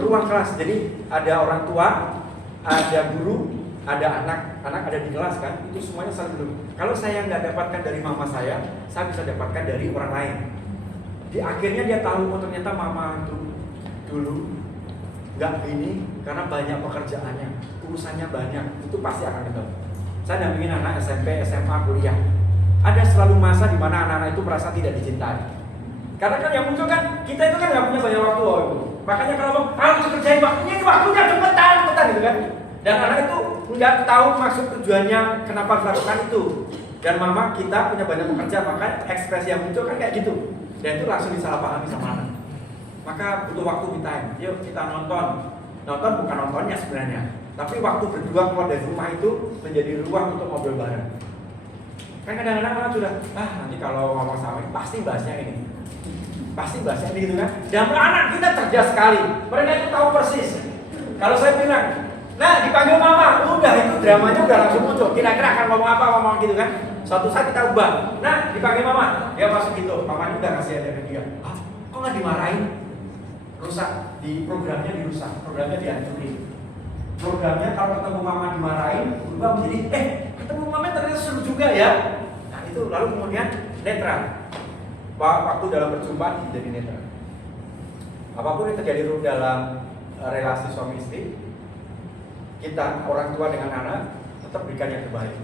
Ruang kelas, jadi ada orang tua, ada guru, ada anak ada di kelas kan, itu semuanya saling mendukung. Kalau saya nggak dapatkan dari mama saya bisa dapatkan dari orang lain. Di akhirnya dia tahu, oh ternyata mama itu dulu nggak gini karena banyak pekerjaannya, urusannya banyak, itu pasti akan ketemu. Saya dampingin anak SMP, SMA, kuliah. Ada selalu masa di mana anak-anak itu merasa tidak dicintai. Karena kan yang muncul kan, kita itu kan nggak punya banyak waktu loh itu. Makanya kalau harus kerjain waktunya, ini waktunya cepetan gitu kan. Dan anak itu nggak tahu maksud tujuannya kenapa melakukan itu. Dan mama kita punya banyak pekerjaan, maka ekspresi yang muncul kan kayak gitu. Dan itu langsung disalahpahami sama anak. Maka butuh waktu me time. Yuk kita nonton. Nonton bukan nontonnya sebenarnya, tapi waktu berdua keluar dari rumah itu menjadi ruang untuk ngobrol bareng. Kan kadang-kadang malah sudah, nanti kalau ngomong sama ini pasti bahasnya ini. Pasti bahasnya ini gitu kan. Dan anak kita cerdas sekali. Mereka itu tahu persis. Kalau saya bilang, nah dipanggil mama, udah itu dramanya udah langsung muncul. Kira-kira akan ngomong gitu kan. Suatu saat kita ubah. Nah dipanggil mama, dia masuk gitu. Mamanya udah kasih ada ke dia. Kok nggak dimarahin? Rusak, di programnya dirusak, programnya dihancurin. Programnya kalau ketemu mama dimarahin, berubah menjadi ketemu mama ternyata seru juga ya. Nah itu lalu kemudian netral. Waktu dalam perjumpaan jadi netral. Apapun yang terjadi dalam relasi suami istri, kita orang tua dengan anak tetap berikan yang terbaik.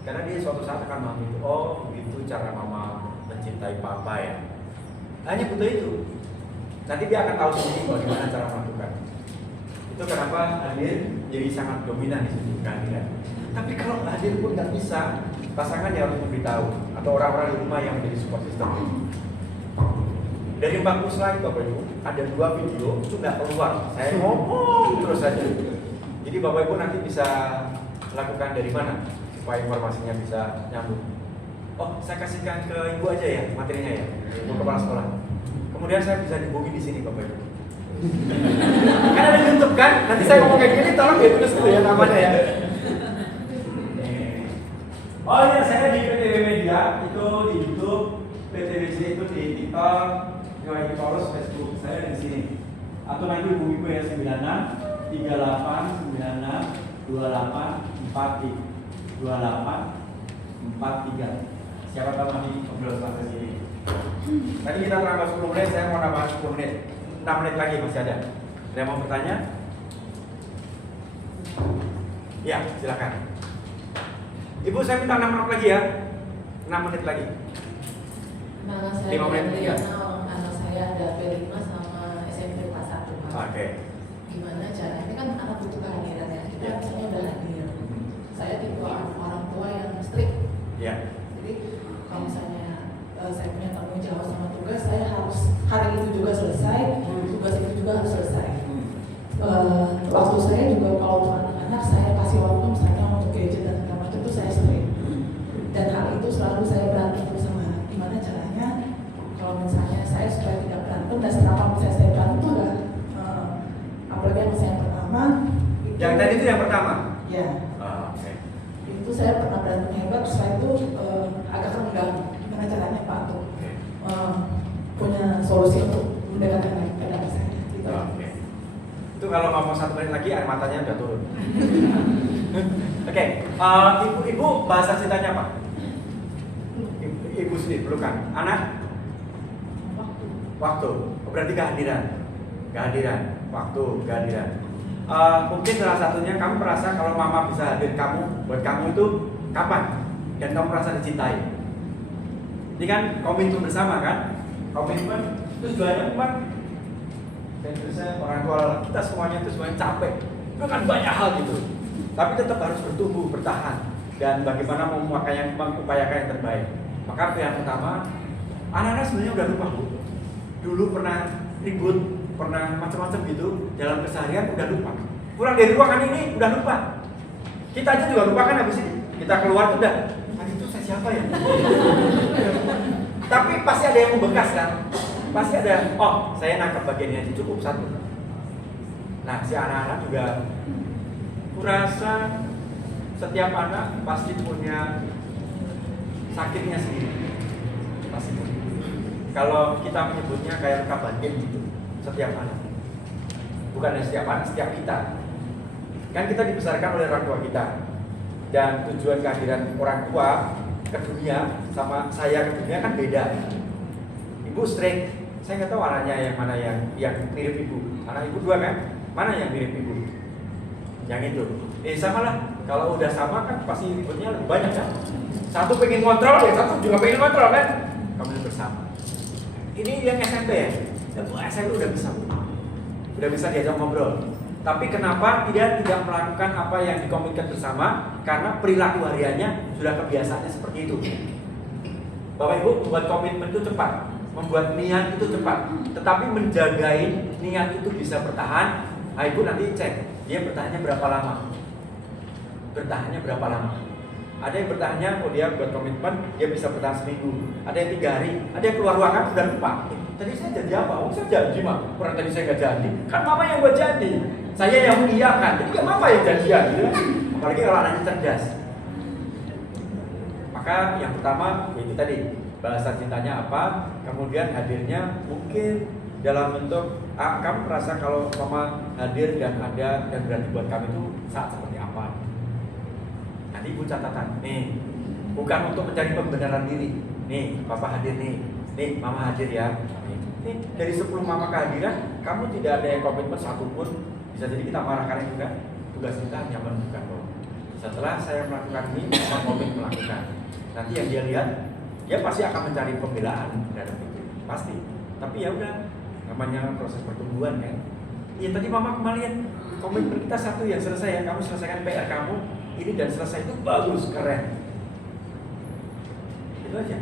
Karena dia suatu saat akan memahami itu. Oh, itu cara mama mencintai papa ya. Hanya butuh itu. Nanti dia akan tahu sendiri bagaimana cara melakukan. Itu Itu kenapa hadir jadi sangat dominan di situ kehadiran. Tapi kalau hadir pun nggak bisa, pasangan yang harus memberitahu atau orang-orang di rumah yang menjadi support system. Dari 40 slide Bapak Ibu, ada 2 video itu nggak keluar. Saya ngomong terus saja. Jadi Bapak Ibu nanti bisa lakukan dari mana supaya informasinya bisa nyambung. Oh, saya kasihkan ke Ibu aja ya materinya ya, Ibu Kepala Sekolah. Kemudian saya bisa dihubungi di sini Bapak Ibu. Kan ada YouTube kan? Nanti saya ngomong kayak gini, tolong ya tulis dulu ya namanya ya. Oh iya, saya di PTW Media, itu di YouTube, PTWC itu di TikTok, Yohanes Paulus Facebook, saya di sini. Atau nanti hubungi gue ya 96 38 96 28 43 28 43. Siapa tahu nanti ngobrol sampai sini. Tadi kita tambah 10 menit, saya mau nambah 10 menit. 6 menit lagi masih ada. Ada yang mau bertanya? Ya, silakan. Ibu, saya minta 6 menit lagi ya. 6 menit lagi. Nama saya 5 menit ya. Anak saya ada P5 sama SMP kelas 1. Oke. Gimana caranya? Ini kan anak butuh kehadiran ya. Kita misalnya udah hadir. Saya tipe orang tua yang strict. Ya. Jadi kalau misalnya saya punya tanggung jawab sama tugas, saya harus hari itu juga selesai, tugas itu juga harus selesai. Waktu saya juga kalau untuk anak-anak saya kasih waktu misalnya untuk gadget dan segala macam itu saya sering. Dan hal itu selalu saya berantem terus sama anak. Gimana caranya kalau misalnya saya supaya tidak berantem dan setelah misalnya saya berantem itu udah apalagi yang saya pertama. Yang tadi itu yang pertama. Ya. Oke. Itu saya pernah berantem hebat, setelah itu agak renggang. Gimana caranya Pak untuk punya solusi untuk mendekatkan pada anak saya? Gitu. Oke. Itu kalau ngomong 1 menit lagi air matanya udah turun. Oke. Ibu bahasa cintanya apa? Ibu sendiri pelukan. Anak? Waktu. Berarti kehadiran. Kehadiran. Waktu. Kehadiran. Mungkin salah satunya kamu merasa kalau mama bisa hadir kamu, buat kamu itu kapan? Dan kamu merasa dicintai. Ini kan komitmen bersama kan? Komitmen tujuannya kan? Dan biasanya orang tua kita semuanya itu semuanya capek. Itu kan banyak hal gitu. Tapi tetap harus bertumbuh, bertahan. Dan bagaimana mengupayakan yang terbaik. Maka yang pertama, anak-anak sebenarnya udah lupa Bu. Dulu pernah ribut, pernah macam-macam gitu, dalam keseharian udah lupa. Pulang dari ruangan ini udah lupa. Kita aja juga lupa kan habis ini. Kita keluar tuh udah, tadi itu saya siapa ya? Tapi pasti ada yang membekas kan? Pasti ada, oh saya nangkep bagian ini cukup 1. Nah si anak-anak juga, kurasa setiap anak pasti punya sakitnya sendiri. Pasti punya. Kalau kita menyebutnya kayak luka batin gitu, setiap anak. Bukan dari setiap anak, setiap kita. Kan kita dibesarkan oleh orang tua kita. Dan tujuan kehadiran orang tua ke dunia sama saya ke dunia kan beda. Ibu straight, saya nggak tahu anaknya yang mana yang mirip ibu. Anak ibu 2 kan? Mana yang mirip ibu? Yang itu. Sama lah. Kalau udah sama kan pasti ributnya lebih banyak kan? Satu pengen kontrol, yang satu juga pengen kontrol kan? Kamu bersama. Ini yang SMP ya? SMP udah bisa. Udah bisa diajak ngobrol. Tapi kenapa dia tidak melakukan apa yang dikomitmen bersama? Karena perilaku hariannya sudah kebiasaannya seperti itu. Bapak Ibu, membuat komitmen itu cepat, membuat niat itu cepat. Tetapi menjagain niat itu bisa bertahan. Nah, Ibu nanti cek, dia bertahannya berapa lama? Bertahannya berapa lama? Ada yang bertahannya, kalau dia buat komitmen, dia bisa bertahan seminggu. Ada yang 3 hari, ada yang keluar ruangan sudah lupa. Tadi saya janji apa? Oh, saya janji mah. Orang tadi saya nggak janji. Kan mama yang buat janji. Saya yang mengiyakan. Jadi kan mama yang janjian, gitu kan? Apalagi kalau anaknya cerdas. Maka yang pertama itu tadi bahasa cintanya apa, kemudian hadirnya mungkin dalam bentuk kamu merasa kalau mama hadir dan ada dan berarti buat kami itu saat seperti apa. Nanti ibu catatan nih, bukan untuk mencari pembenaran diri. Nih papa hadir nih, mama hadir ya. Nih dari 10 mama kehadiran kamu tidak ada yang komitmen satupun. Bisa jadi kita marah karena juga tugas kita hanya menentukan bahwa setelah saya melakukan ini, mama komit melakukan. Nanti yang dia lihat, dia pasti akan mencari pembelaan terhadap itu, pasti. Tapi ya udah, namanya proses pertumbuhan kan. Iya tadi mama kembalian, komitmen kita satu yang selesai ya, kamu selesaikan PR kamu ini dan selesai itu bagus, keren. Itu aja.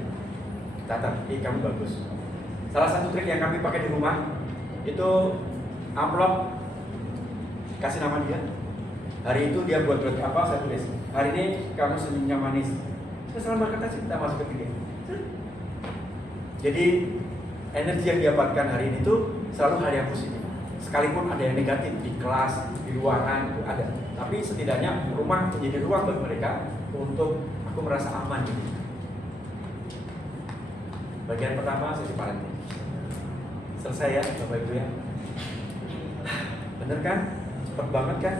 Catat, kamu bagus. Salah satu trik yang kami pakai di rumah itu amplop kasih nama dia. Hari itu dia buat apa, saya tulis. Hari ini kamu senyumnya manis. Terus selamat kata sih kita masuk ke dia. Jadi energi yang dia dapatkan hari ini tuh selalu hal yang positif. Sekalipun ada yang negatif di kelas, di ruangan itu ada. Tapi setidaknya rumah menjadi ruang bagi mereka untuk aku merasa aman. Bagian pertama sesi parenting. Selesai ya Bapak Ibu ya. Bener kan? Cepet banget kan?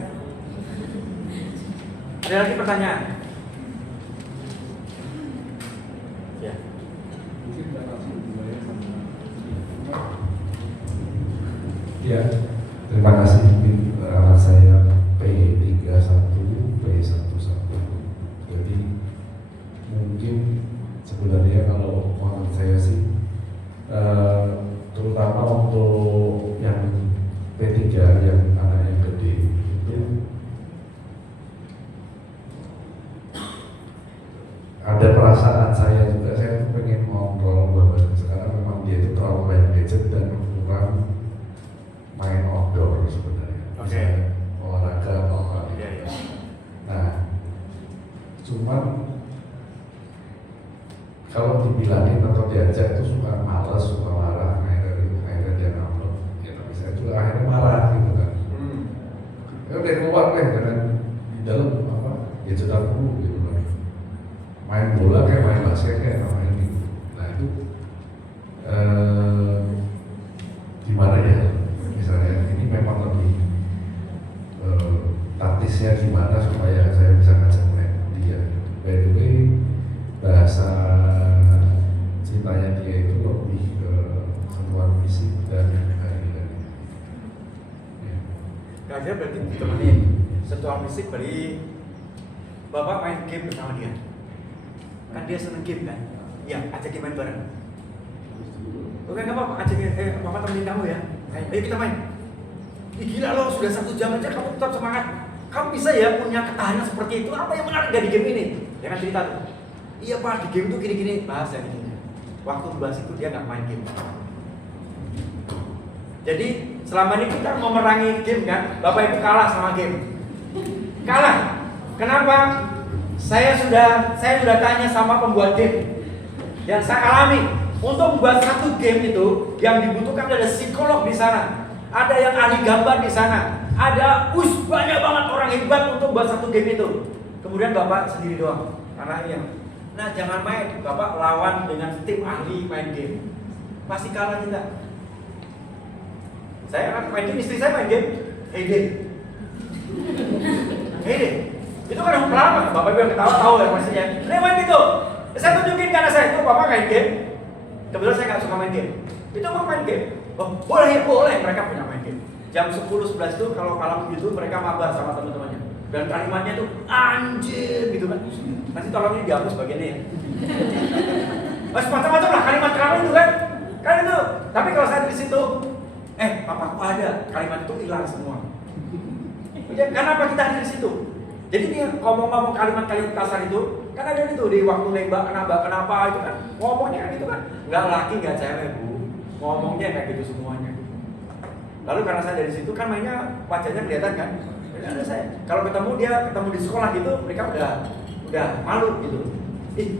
Ada lagi pertanyaan? Ya. Ya, terima kasih. Mungkin anak saya P31, P11. Jadi mungkin sebenarnya kalau menurut saya sih, terutama untuk yang P3 yang anak yang gede itu ada perasaan saya juga, saya pengen ngobrol bahwa sekarang memang dia itu terlalu main gadget dan kurang main outdoor sebenarnya. Oke. Olahraga atau apa. Iya. Nah, cuman kalau dibilangin atau diajak itu suka malas, suka marah, akhirnya dia ngambek. Ya tapi saya juga akhirnya marah gitu kan. Ya udah keluar deh dengan di dalam apa? Ya sudah gitu kan. Main bola kayak main basket kayak main gitu. Nah itu gimana ya? Misalnya ini memang lebih taktisnya gimana supaya saya bisa ngajak dia. By the way, bahasa cintanya dia itu lebih ke sentuhan fisik dan hari-hari. Ya. Kajian berarti ditemani sentuhan fisik beri Bapak main game bersama dia. Kan dia seneng game kan? Iya, ajakin main bareng. Oke, nggak apa-apa, ajakin, Bapak temenin kamu ya. Ayo kita main. Ih, gila loh, sudah 1 jam aja kamu tetap semangat. Kamu bisa ya punya ketahanan seperti itu. Apa yang menarik dari game ini? Dia kan cerita tuh. Iya Pak, di game itu gini-gini. Bahas ya gini. Waktu bahas itu dia nggak main game. Jadi selama ini kita memerangi game kan, Bapak Ibu kalah sama game. Kalah. Kenapa? Saya sudah tanya sama pembuat game. Yang saya alami, untuk membuat satu game itu yang dibutuhkan ada psikolog di sana. Ada yang ahli gambar di sana. Ada banyak banget orang hebat untuk buat satu game itu. Kemudian Bapak sendiri doang. Anaknya. Nah, jangan main. Bapak lawan dengan tim ahli main game. Pasti kalah kita. Saya akan main game, istri saya main game. Heyday. Itu kan yang pertama. Bapak Ibu yang ketawa tahu ya maksudnya. Ini main gitu. Saya tunjukin karena saya itu Bapak main game. Kebetulan saya nggak suka main game. Itu mau main game. Oh, boleh. Mereka punya main game. Jam 10-11 itu kalau malam gitu mereka mabar sama teman-temannya. Dan kalimatnya tuh anjir gitu kan. Nanti tolong ini dihapus bagiannya ya. Macam-macam lah kalimat itu kan. Kan itu. Tapi kalau saya di situ, papaku ada, kalimat itu hilang semua. Kenapa kita ada di situ? Jadi dia ngomong-ngomong kalimat-kalimat kasar itu, kan ada itu di waktu nembak kenapa itu kan. Ngomongnya kan gitu kan. Enggak laki, enggak cewek, Bu. Ngomongnya kayak gitu semuanya. Lalu karena saya dari situ kan mainnya wajahnya kelihatan kan. Ada saya. Kalau ketemu di sekolah gitu, mereka udah malu gitu.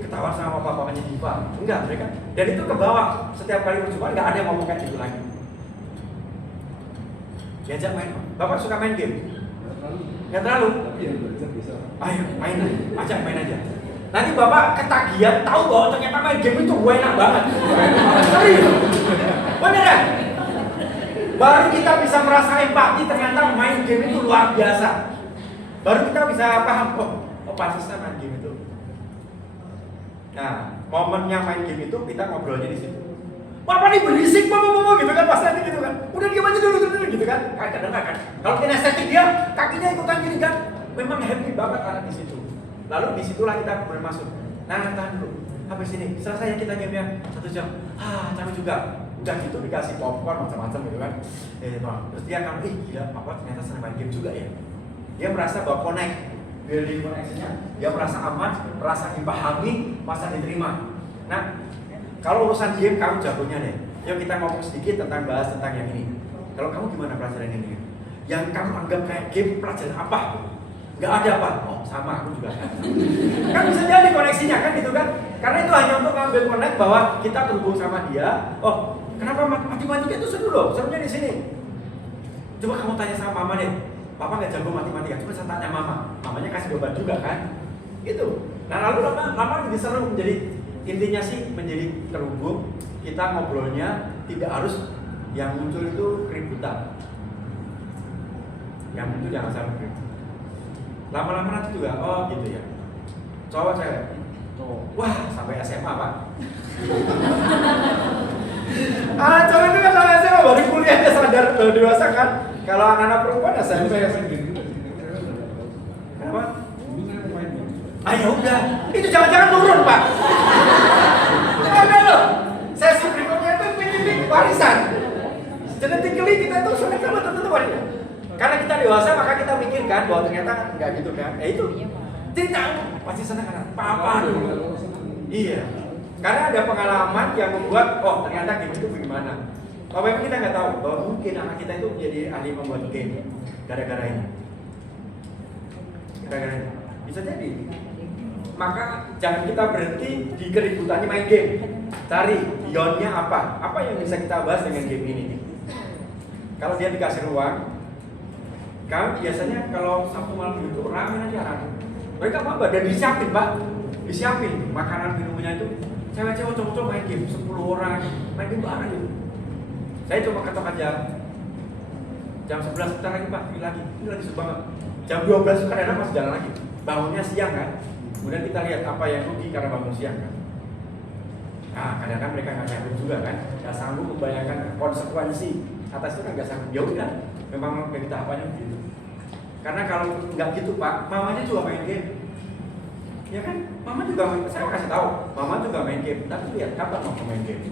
Ketawa sama papanya Diva. Enggak, mereka. Dan itu ke bawah. Setiap kali perjumpaan enggak ada yang ngomong kayak gitu lagi. Diajak main. Bapak suka main game? Enggak terlalu. Ayo main aja. Nanti Bapak ketagihan tahu bahwa ternyata main game itu enak banget. Serius. Beneran. Baru kita bisa merasa empati, ternyata main game itu luar biasa. Baru kita bisa paham, oh pantesan main game itu. Nah, momennya main game itu kita ngobrolnya di situ. Papa nih berisik, mama gitu kan, pas nanti gitu kan. Udah diam aja dulu gitu kan. Kadang kan. Kalau kita estetik dia, kakinya ikutan gini kan. Memang happy banget anak di situ. Lalu disitulah kita kemudian masuk. Nah, tahan dulu. Habis ini selesai kita game-nya 1 jam. Capek juga. Udah gitu dikasih popcorn macam-macam gitu kan. Terus dia akan, gila papa ternyata senang main game juga ya. Dia merasa bahwa connect, building connection-nya, dia merasa aman, merasa dipahami, merasa diterima. Nah, kalau urusan game kamu jagonya nih. Yuk kita ngomong sedikit bahas tentang yang ini. Kalau kamu gimana pelajaran ini? Yang kamu anggap kayak game pelajaran apa? Gak ada apa? Oh sama aku juga kan bisa jadi koneksinya kan gitu kan. Karena itu hanya untuk ngambil connect bahwa kita terhubung sama dia. Oh kenapa matematika itu seru loh, serunya di sini. Coba kamu tanya sama mama deh. Papa nggak jago matematika, cuma saya tanya mama. Mamanya kasih jawaban juga kan. Itu. Nah lalu lama jadi seru, menjadi intinya sih menjadi terhubung. Kita ngobrolnya tidak harus yang muncul itu keributan. Yang muncul jangan sampai keributan. Lama-lama nanti juga, oh gitu ya. Cowok cewek. Wah, sampai SMA, Pak. Cowok itu kan sampai SMA baru kuliah dia sadar dewasa kan. Kalau anak-anak perempuan SMP ya. Kenapa? Ya udah. Itu jangan-jangan turun, Pak. Jangan loh. Sesi berikutnya itu pendidik warisan. Genetically kita itu sudah tentu warisan. Karena kita dewasa maka kita mikirkan bahwa ternyata enggak gitu kan. Itu tidak pasti senang kan. Papa dulu. Iya. Karena ada pengalaman yang membuat ternyata game itu bagaimana. Bapak kita nggak tahu bahwa mungkin anak kita itu menjadi ahli membuat game gara-gara ini. Gara-gara ini. Bisa jadi. Maka jangan kita berhenti di keributannya main game. Cari beyondnya apa? Apa yang bisa kita bahas dengan game ini? Kalau dia dikasih ruang, kan biasanya kalau Sabtu malam itu rame aja anak. Mereka apa? Dan disiapin Pak, disiapin makanan minumnya itu. Cewek-cewek cowok-cowok main game 10 orang main game bareng itu. Saya cuma ketok aja. Jam 11 sebentar lagi Pak, ini lagi seru banget. Jam 12 kadang-kadang masih jalan lagi. Bangunnya siang kan. Kemudian kita lihat apa yang rugi karena bangun siang kan. Nah, kadang-kadang mereka nggak nyambung juga kan, nggak sanggup membayangkan konsekuensi atas itu kan nggak sanggup. Ya udah, memang bagi tahapannya begitu. Karena kalau nggak gitu Pak, mamanya juga main game. Ya kan, mama juga main. Saya kasih tahu, mama juga main game. Tapi lihat kapan mau main game.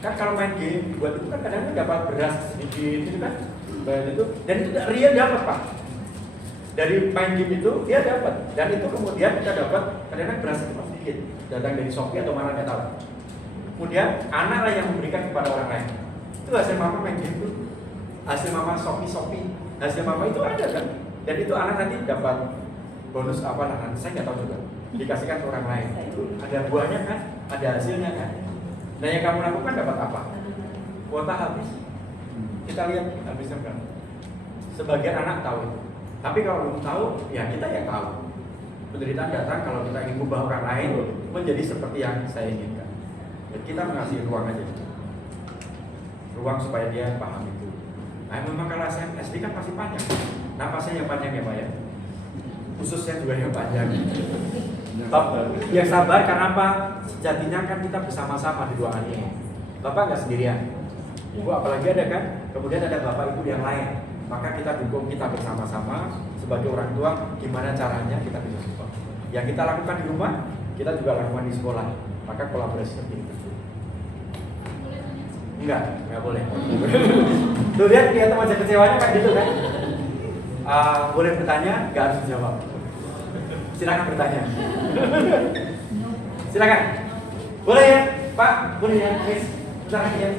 Kan kalau main game, buat itu kan kadang-kadang dapat beras sedikit, gitu kan, bayar itu, dan itu real dapat Pak. Dari main game itu dia dapat, dan itu kemudian kita dapat kadang-kadang beras sedikit, datang dari Shopee atau mana nggak tahu. Kemudian anaklah yang memberikan kepada orang lain. Itu hasil mama main game itu, hasil mama Shopee, hasil mama itu ada kan, dan itu anak nanti dapat bonus apa nanti saya nggak tahu juga, dikasihkan ke orang lain. Itu ada buahnya kan, ada hasilnya kan. Nah yang kamu lakukan dapat apa? Kuota habis. Kita lihat habisnya berapa. Sebagian anak tahu itu. Tapi kalau belum tahu, ya kita yang tahu. Penderitaan datang kalau kita ingin mengubah orang lain menjadi seperti yang saya inginkan. Jadi kita mengasih ruang aja. Ruang supaya dia paham itu. Nah memang kalau SD kan pasti panjang. Napasnya yang panjang ya Pak ya. Khususnya juga yang panjang. Ya sabar karena apa? Sejatinya kan kita bersama-sama di ruangan ini. Bapak nggak sendirian. Ibu apalagi ada kan? Kemudian ada bapak ibu yang lain. Maka kita dukung, kita bersama-sama sebagai orang tua. Gimana caranya kita bisa support. Yang kita lakukan di rumah, kita juga lakukan di sekolah. Maka kolaborasi seperti itu. Enggak boleh. Tuh lihat dia teman kecewanya kan gitu kan? Boleh bertanya, nggak harus dijawab. Silakan bertanya. Silakan. Boleh ya, Pak? Boleh ya, Miss? Bentar lagi ya.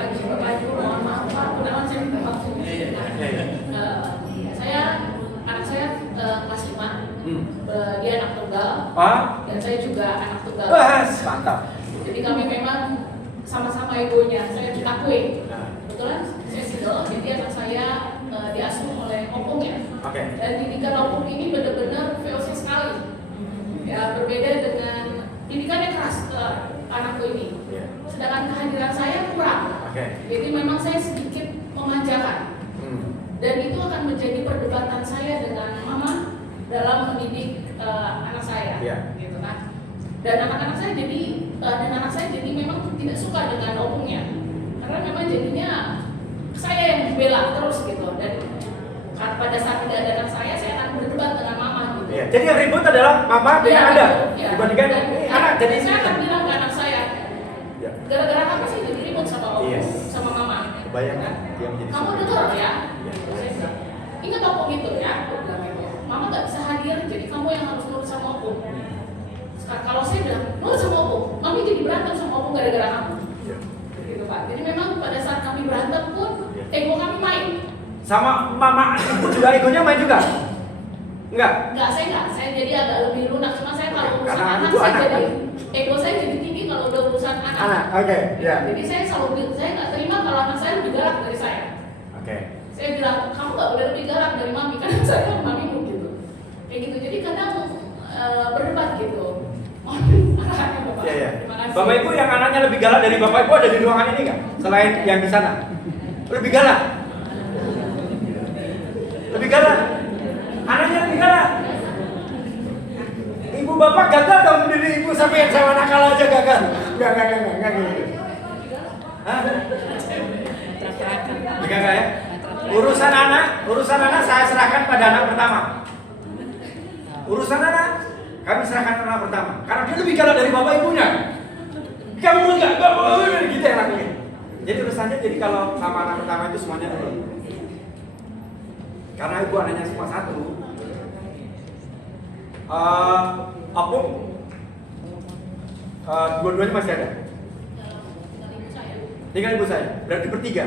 Pagi Bapak Ibu, mohon maaf Pak, Gunawan saya minta maaf. Anak saya kelas 5, dia anak tunggal, dan saya juga anak tunggal. Mantap. Jadi kami memang sama-sama ibunya, saya minta kue. Kebetulan saya single, jadi anak saya diasuh oleh opungnya. Dan didikan opung ini benar-benar VOC sekali. Ya, berbeda dengan didikannya keras ke anakku ini. Sedangkan kehadiran saya kurang. Jadi memang saya sedikit memanjakan. Dan itu akan menjadi perdebatan saya dengan mama dalam mendidik anak saya. Gitu kan. Dan anak saya jadi memang tidak suka dengan opungnya. Karena memang jadinya saya yang dibela terus gitu. Dan pada saat tidak ada anak saya akan berdebat dengan mama gitu. Jadi yang ribut adalah mama dengan Anda dibandingkan anak. Jadi saya akan bilang gara-gara kamu sih jadi ribut sama Yes. sama mama. Kebayang kan dia menjadi Kamu sumber. dengar ya? Iya. Saya bilang, ingat opung itu ya, aku bilang gitu. Mama nggak bisa hadir, jadi kamu yang harus nurut sama opung. Sekarang kalau saya bilang nurut sama opung, mami jadi berantem sama opung gara-gara kamu. Iya. Gitu Pak. Jadi memang pada saat kami berantem pun ego kami main. Sama mama ibu juga egonya main juga? Enggak? Saya jadi agak lebih lunak. Cuma saya kalau urusan Karena anak ibu saya anak, jadi kan? ego saya jadi tinggi kalau udah urusan anak. Anak, oke, ya. Jadi saya selalu bilang, saya nggak terima kalau anak saya lebih galak dari saya. Oke. Saya bilang kamu nggak boleh lebih galak dari mami kan saya mamimu gitu. Kayak gitu. Jadi kadang berdebat gitu. Arahannya Bapak. Iya, iya. Terima kasih. Bapak Ibu yang anaknya lebih galak dari Bapak Ibu ada di ruangan ini nggak? Selain yang di sana? Lebih galak? Lebih galak? Anaknya lebih galak? Ibu Bapak gagal dong menjadi ibu sampai yang sama nakal aja gagal. Enggak gitu. Hah? Enggak ya? Urusan anak saya serahkan pada anak pertama. Urusan anak kami serahkan pada anak pertama. Karena dia lebih galak dari bapak ibunya. Kamu enggak gitu yang lakuin. Jadi urusannya kalau sama anak pertama itu semuanya dulu. Karena ibu anaknya cuma satu. Opung dua-duanya masih ada. Tinggal ibu saya. Berarti bertiga.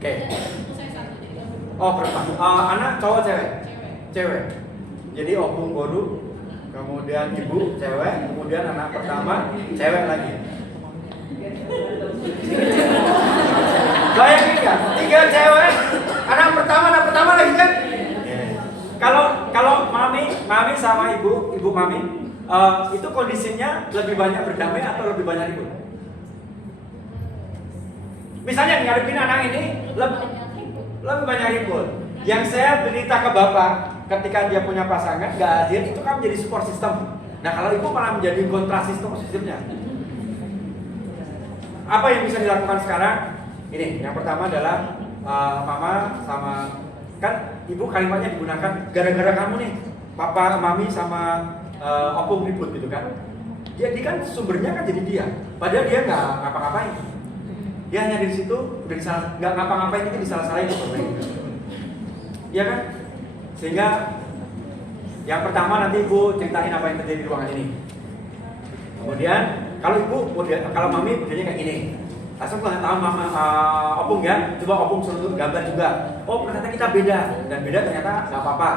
Oke. Oh, berempat. Anak cowok cewek? Cewek. Jadi opung boru, kemudian ibu cewek, kemudian anak pertama cewek lagi. Bayangin nggak? 3 cewek, anak pertama lagi kan? Kalau mami sama ibu mami itu kondisinya lebih banyak berdamai atau lebih banyak ribut? Misalnya ngadepin anak ini lebih banyak ribut. Yang saya berita ke bapak ketika dia punya pasangan nggak hadir itu kan menjadi support system. Nah kalau ibu malah menjadi kontra sistemnya. Apa yang bisa dilakukan sekarang? Ini yang pertama adalah mama sama kan ibu kalimatnya digunakan gara-gara kamu nih papa mami sama opung ribut gitu kan. Dia kan sumbernya kan jadi dia. Padahal dia nggak ngapa-ngapain. Dia hanya di situ udah nggak ngapa-ngapain itu disalah-salahin iya kan? Sehingga yang pertama nanti ibu ceritain apa yang terjadi di ruangan ini. Kemudian kalau mami modelnya kayak gini, langsung nggak tahu mama opung ya, coba opung suruh gambar juga. Oh ternyata kita beda dan beda ternyata nggak apa-apa.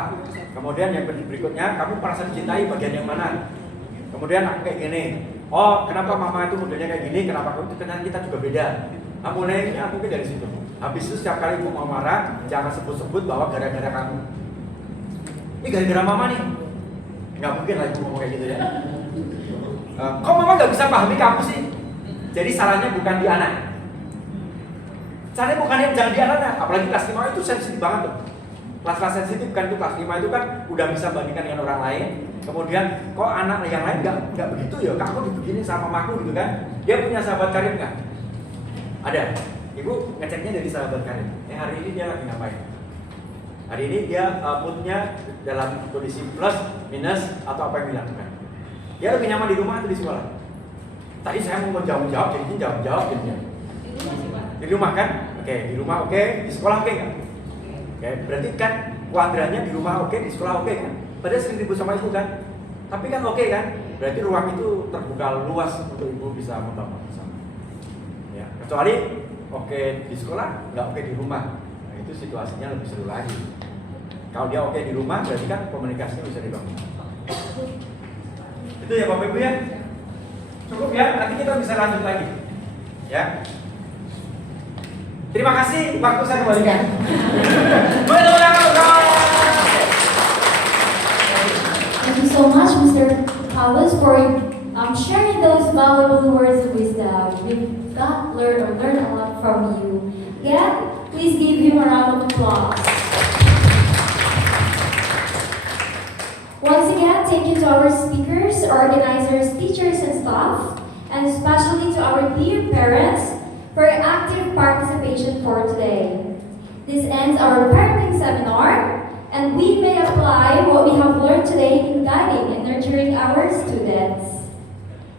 Kemudian yang berikutnya kamu merasa dicintai bagian yang mana? Kemudian aku kayak gini. Oh kenapa mama itu modelnya kayak gini? Kenapa kamu ternyata kita juga beda? Aku mulainya aku dari situ. Habis itu setiap kali ibu mau marah, jangan sebut-sebut bahwa gara-gara kamu. Ini gara-gara mama nih. Nggak mungkin lah ibu ngomong kayak gitu ya. Kok mama nggak bisa pahami kamu sih? Jadi salahnya bukan di anak. Salahnya bukan jangan di anaknya. Apalagi kelas 5 itu sensitif banget tuh. Kelas-kelas sensitif kan itu kelas 5 itu kan udah bisa bandingkan dengan orang lain. Kemudian kok anak yang lain nggak begitu ya? Kak aku dibegini sama mamaku gitu kan? Dia punya sahabat karib nggak? Ada. Ibu ngeceknya dari sahabat karib. Hari ini dia lagi ngapain? Hari ini dia moodnya dalam kondisi plus, minus atau apa yang dilakukan? Dia lebih nyaman di rumah atau di sekolah? Tadi saya mau jawab jadinya jawab jadinya. Di rumah kan? Oke, di rumah oke, di sekolah oke nggak? Oke, berarti kan kuadrannya di rumah oke, di sekolah oke kan? Padahal sering ribut sama ibu kan? Tapi kan oke kan? Berarti ruang itu terbuka luas untuk ibu bisa membangun bersama. Ya, kecuali oke di sekolah, nggak oke di rumah. Nah, itu situasinya lebih seru lagi. Kalau dia oke di rumah, berarti kan komunikasinya bisa dibangun. Itu ya Bapak Ibu ya. Cukup ya, nanti kita bisa lanjut lagi. Ya. Terima kasih, waktu saya kembalikan. Thank you so much, Mr. Paulus, for sharing those valuable words of wisdom. We've learned a lot from you. Yeah, please give him a round of applause. Once again, thank you to our speakers, organizers, teachers, and staff, and especially to our dear parents for your active participation for today. This ends our parenting seminar, and we may apply what we have learned today in guiding and nurturing our students.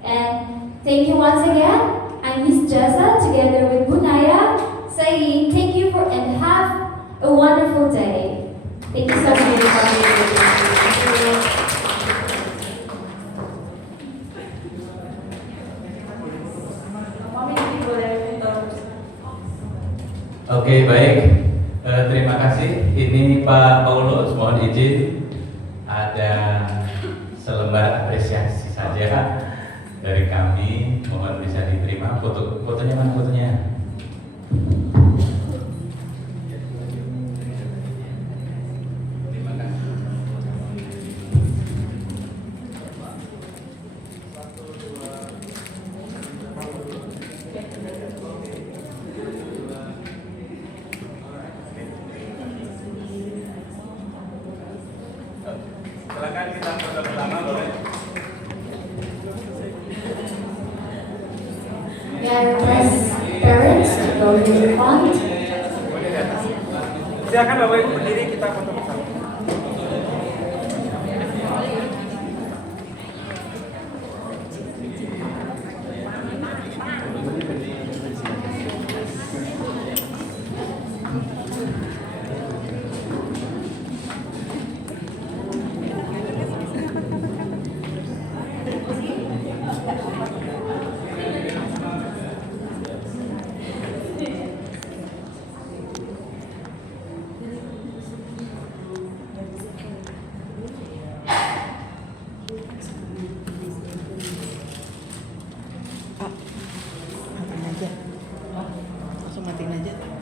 And thank you once again. I'm Miss Pujasa together with Bunaya saying thank you for and have a wonderful day. Thank you so much. Oke, baik. Terima kasih. Ini Pak Paulus, mohon izin ada selembar apresiasi saja dari kami. Mohon bisa diterima. Fotonya mana fotonya? Terima kasih. Silakan kita foto bersama, boleh? May I request parents to go to the front? Silakan Bapak Ibu berdiri, kita foto bersama. Matiin aja. Langsung matiin aja.